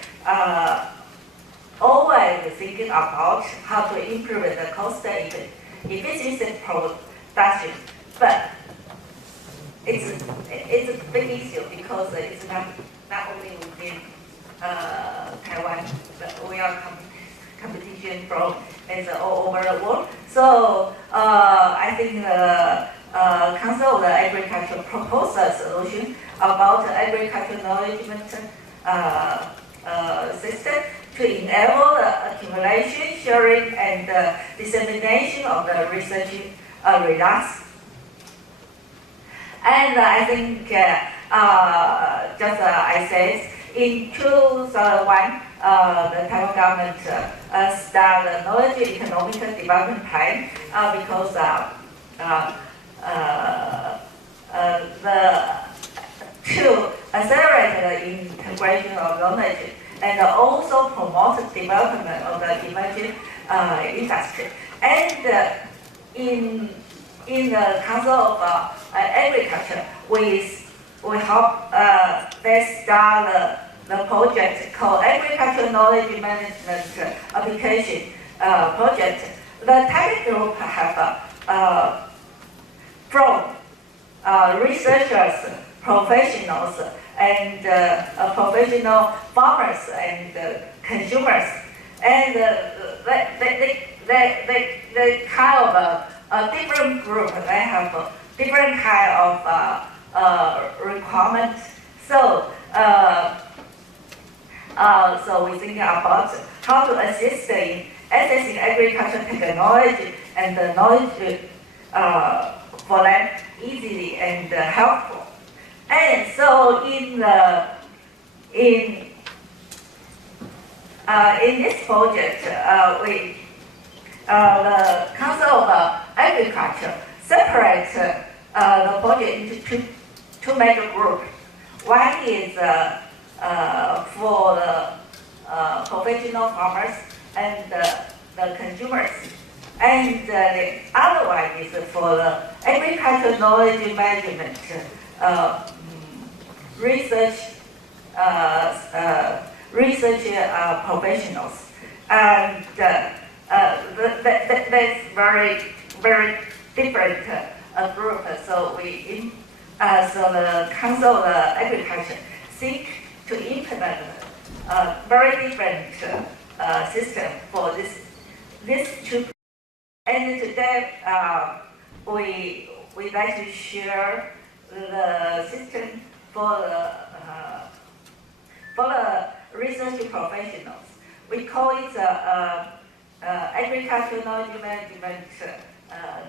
always thinking about how to improve the cost efficiency production, but it's a big issue because it's not only within Taiwan, but we are competition from all over the world. So I think the Council of the Agriculture proposed a solution about the agricultural knowledge system to enable the accumulation, sharing, and dissemination of the research results. And I think, just I said, in 2001, the Taiwan government started the knowledge economic development plan because to accelerate the integration of knowledge and also promote the development of the emerging industry. And in the Council of Agriculture, we hope they start the project called Agricultural Knowledge Management Application Project. The target group have from researchers, professionals, and professional farmers and consumers, and they kind of a different group. They have different kind of requirements. So so we think about how to assist in accessing agricultural technology and the knowledge for them easily and helpful. And so in this project, the Council of Agriculture separates the project into two major groups. One is for the professional farmers and the consumers, and the other one is for the agricultural knowledge management research professionals. and that's very different group. So so the Council of Agriculture seek to implement a very different system for this two. And today we like to share the system for the research professionals. We call it agricultural knowledge management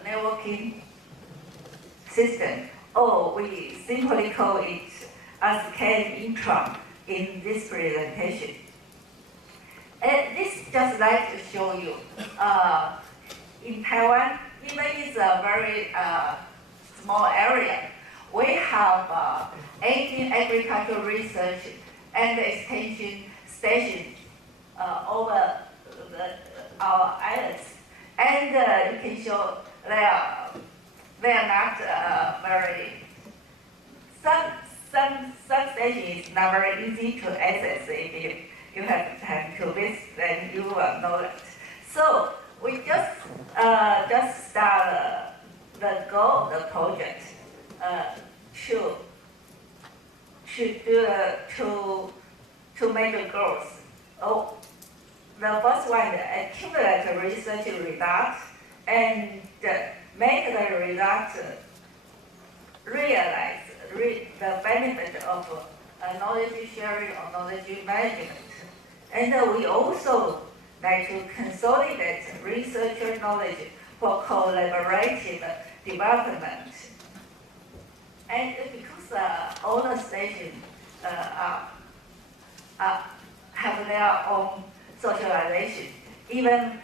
networking system, or we simply call it as intro in this presentation. And this just like to show you, in Taiwan, even it's a very small area, we have 18 agricultural research and extension stations over our islands. And you can show they are not very, some stations is not very easy to access. If you have time to visit, then you will know that. So we just start the goal of the project to make the goals. Oh, the first one, accumulate research results and make the results realize the benefit of knowledge sharing or knowledge management. And we also like to consolidate researcher knowledge for collaborative development. And because all the stations have their own socialization, even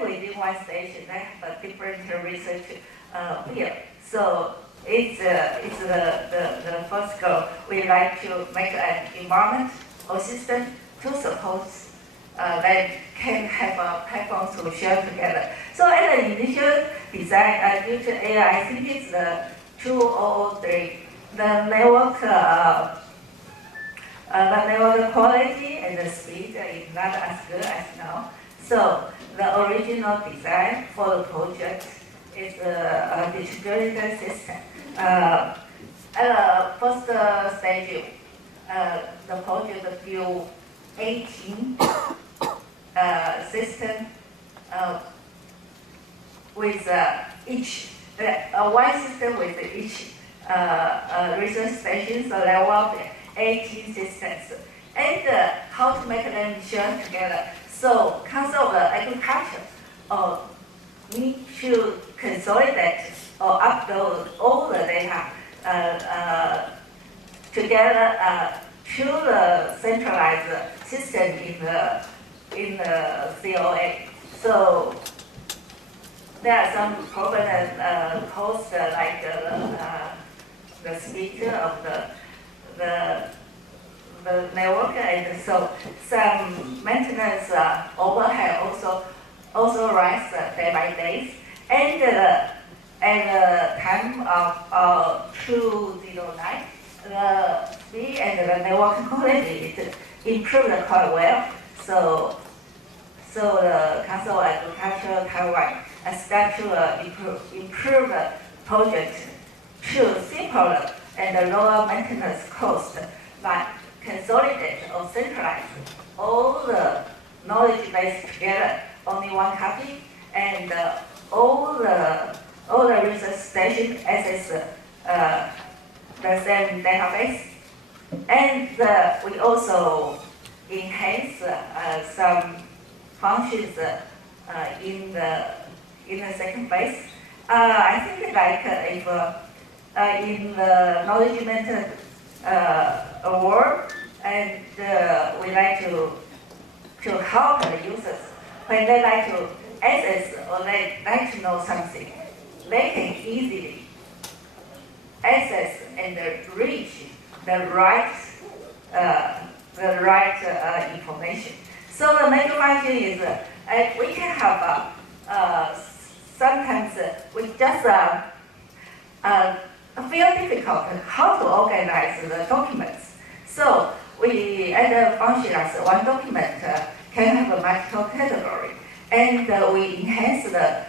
within one station, they have a different research field. So it's the first goal. We like to make an environment or system to support that can have a platform to share together. So at the initial design, due to AI, I think it's the 2003, the network quality and the speed is not as good as now. So the original design for the project is a distributed system. At the first stage, the project built 18 systems with each one system with each research station. So there will be 18 systems, and how to make them share together. So Council of Agriculture need to consolidate or upload all the data together to the centralized system in the COA. So there are some problems caused like the speed of the network, and so some maintenance overhead also rise day by day. And at the time of 2009, the speed and the network quality improved quite well. So the Council of Agriculture Taiwan start to improve the project to simpler and lower maintenance cost, but consolidate or centralize all the knowledge base together, only one copy, and all the research stations access the same database. And we also enhance some functions in the second phase. I think like if in the knowledge management world, and we like to help the users when they like to access or they like to know something, they can easily access and reach the right information. So the major function is we can have sometimes we just feel difficult how to organize the documents. So we add a function as one document can have a multiple category. And we enhance the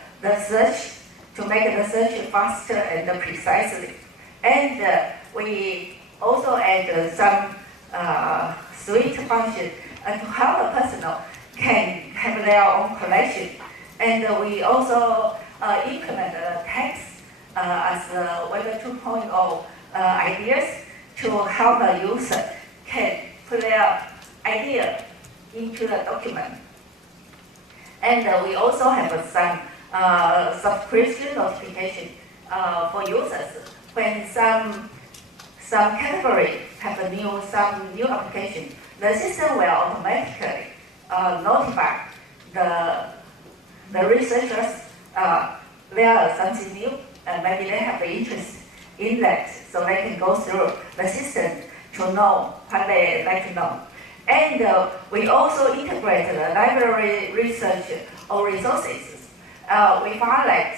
search to make the search faster and precisely. And we also add some suite function to help the personnel can have their own collection. And we also implement text as Web 2.0 ideas to help the user can put their idea into the document. And we also have some subscription notification for users when some category have some new application. The system will automatically notify the researchers there is something new, and maybe they have the interest in that, so they can go through the system to know what they like to know. And we also integrate the library research or resources. We find that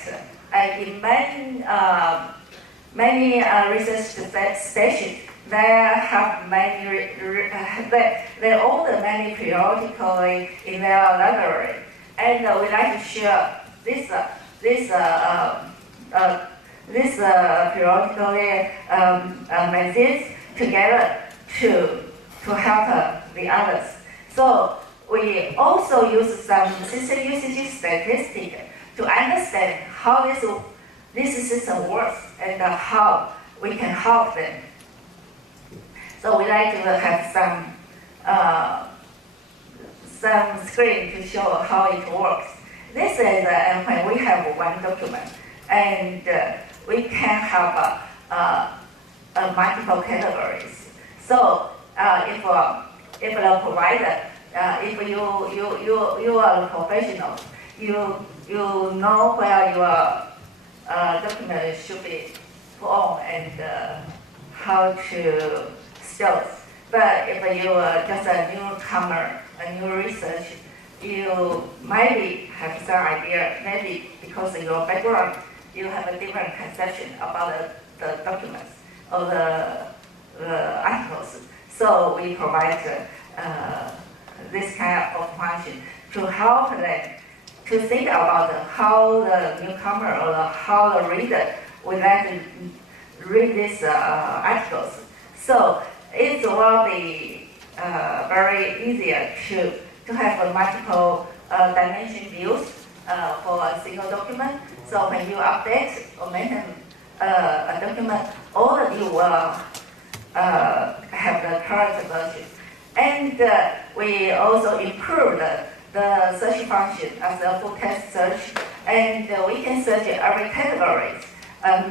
in many research stations, they have they own many periodically in their library, and we like to share this periodically magazines together to help the others. So we also use some system usage statistics to understand how this system works and how we can help them. So we like to have some screen to show how it works. This is when we have one document, and we can have multiple categories. So if the provider, if you are a professional, you know where your document should be put on and how to store. But if you are just a newcomer, a new research, you maybe have some idea, maybe because of your background, you have a different conception about the documents or the articles. So we provide this kind of function to help them to think about how the newcomer or how the reader would like to read these articles. So it will be very easier to have a multiple dimension views for a single document. So when you update or maintain a document, all of you will have the current version. And we also improved the search function as a full text search, and we can search every category,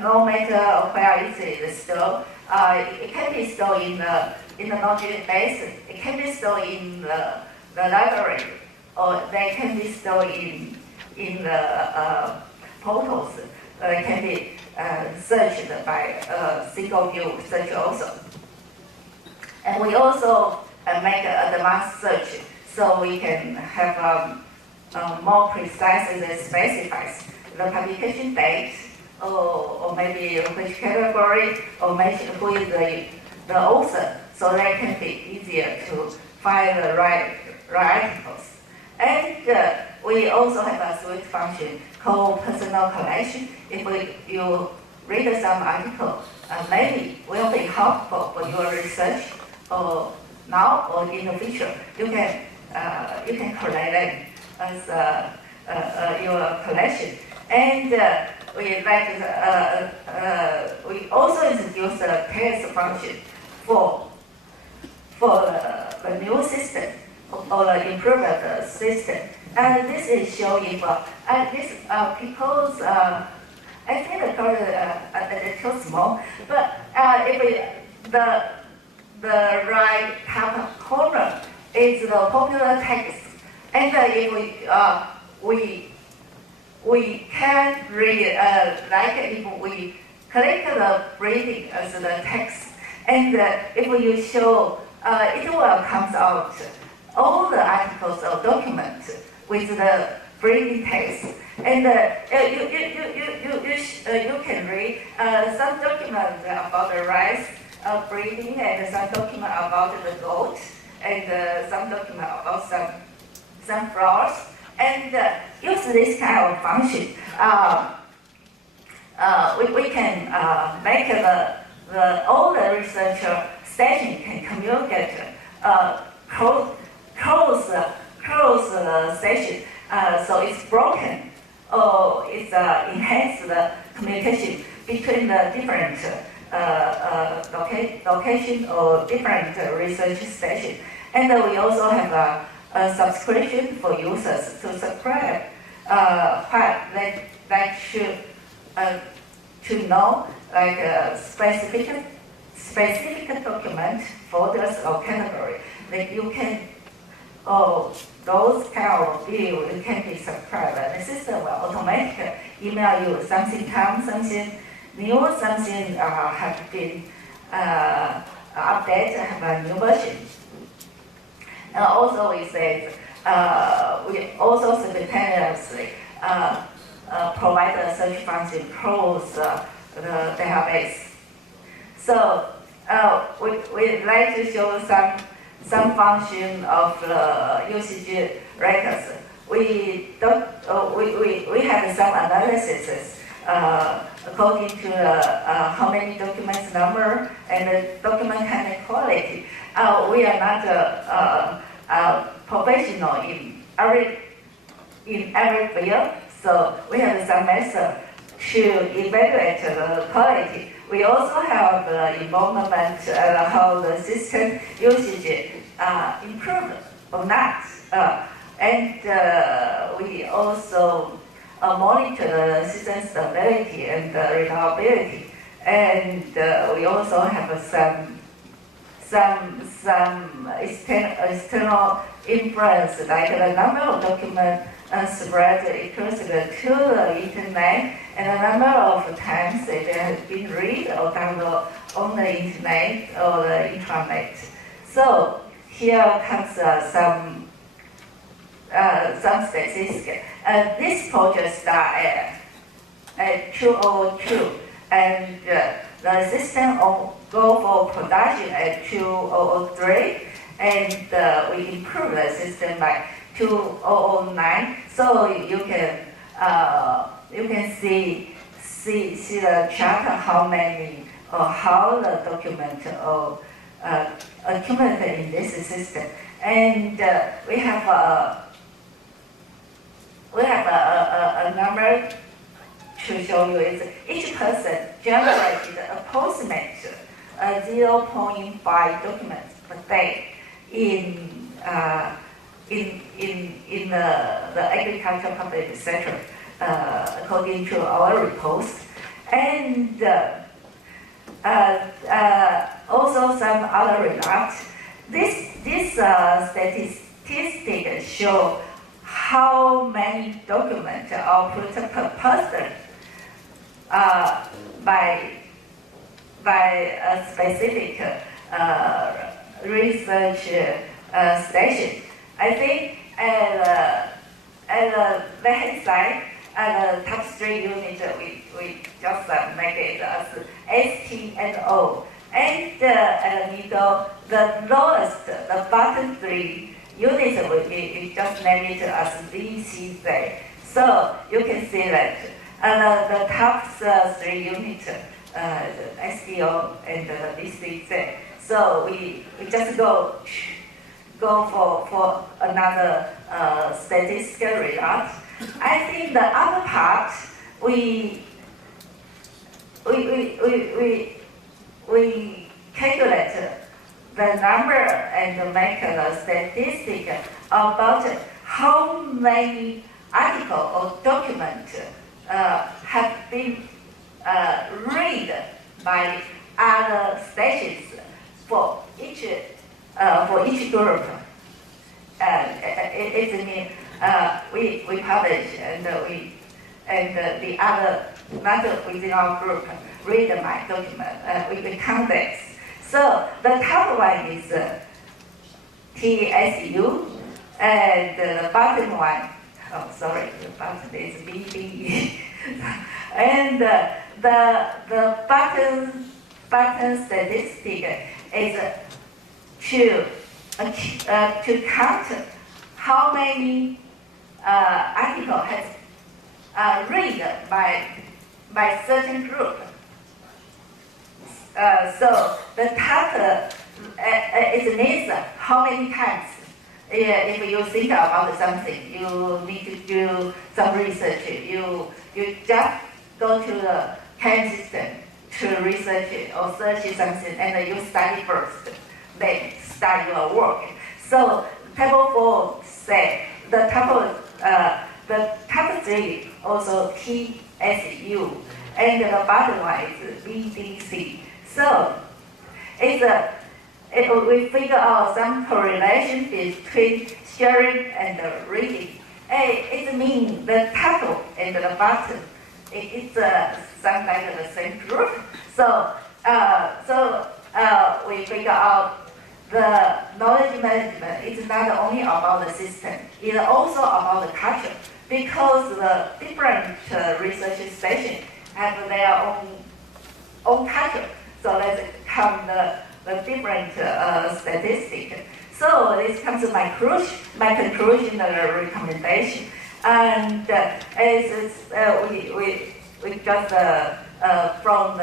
no matter where it is stored. It can be stored in the knowledge base. It can be stored in the library, or they can be stored in the portals. It can be searched by a single view search also. And we also make an advanced search, so we can have more precise and specifies the publication date, or maybe which category, or maybe who is the author, so that can be easier to find the right articles. And we also have a suite function called personal collection. If you read some article, maybe will be helpful for your research, or now or in the future, you can collect them as your collection. And we also introduce a test function for the new system or the improved system. And this is showing if because I think the code is too small, but if the right top corner is the popular text, and if we can read like if we click the reading as the text, and if you show it will come out all the articles or documents with the reading text, and you can read some documents about the rice breeding, and some document about the goat, and some document about some sunflowers, and use this kind of function. We can make all the researcher station can communicate close station, so it's broken, or it's enhanced the communication between the different location or different research station. And we also have a subscription for users to subscribe what they should to know, like specific document, folders or category. Like you can, those kind of video can be subscribed. The system will automatically email you something comes, something new, something have been updated, have a new version. And also we said, we also simultaneously provide a search function across the database. So we'd like to show some function of the usage records. We had some analysis according to how many documents number and the document kind of quality. We are not professional in every field, so we have some method to evaluate the quality. We also have the involvement how the system usage improved or not, and we also monitor the system stability and reliability, and we also have some external influence, like the number of documents spread exclusively to the internet, and the number of times it has been read or downloaded on the internet or the intranet. So here comes some statistics. This project started at 2002, and the system will go for production at 2003, and we improved the system by 2009. So you can see the chart how many or how the document accumulated in this system, and we have a number to show you. Is each person generated approximate 0.5 documents per day in the agriculture public sector, according to our reports, and also some other results. This statistic show how many documents are put per person by a specific research station. I think at the left-hand side, at the top 3 units, we just make it as ST and O. And at the middle, the lowest, the bottom 3 units, we just name it as WCCA. So you can see that the top 3 units, the STO and the WCCA. So we just go for another statistical result. I think the other part we calculate the number and make a statistic about how many articles or documents have been read by other stations for each group. It means we publish and the other not within our group read my document. We count this. So the top one is TSU, and the bottom one, the bottom is BBE, and the bottom statistic is to count how many articles has read by certain group. So the title it means how many times. If you think about something, you need to do some research. You just go to the CAN system to research it or search something, and you study first, then start your work. So table 4 say the top 3 also TSU, and the bottom one is BDC. So we figure out some correlation between sharing and reading. It means the top and the bottom it's some like the same group. So we figure out the knowledge management is not only about the system, it's also about the culture, because the different research stations have their own culture. So let's come the different statistics. So this comes to my conclusion, the recommendation. And we just from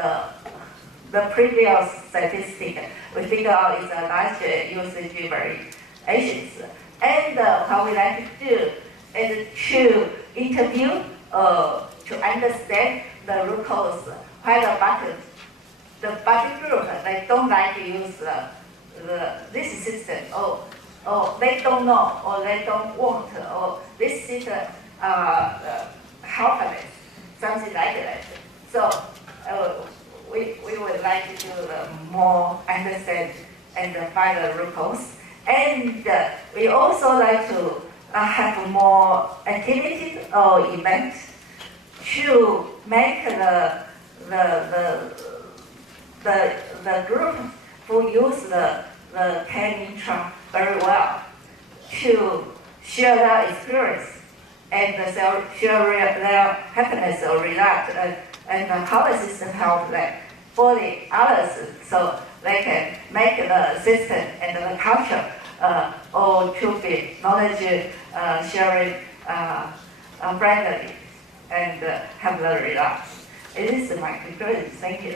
the previous statistic, we figure out it's a large usage variations. And what we like to do is to interview to understand the root cause. Why the budget group, they don't like to use this system, or they don't know, or they don't want, or this system helpless, something like that. So we would like to do the more understand and find the root cause. And we also like to have more activities or events to make the group who use the CAN very well to share their experience and share their happiness or result and how the system help them for the others, so they can make the system and the culture or to be knowledge sharing friendly and have the results. It is my conclusion. Thank you.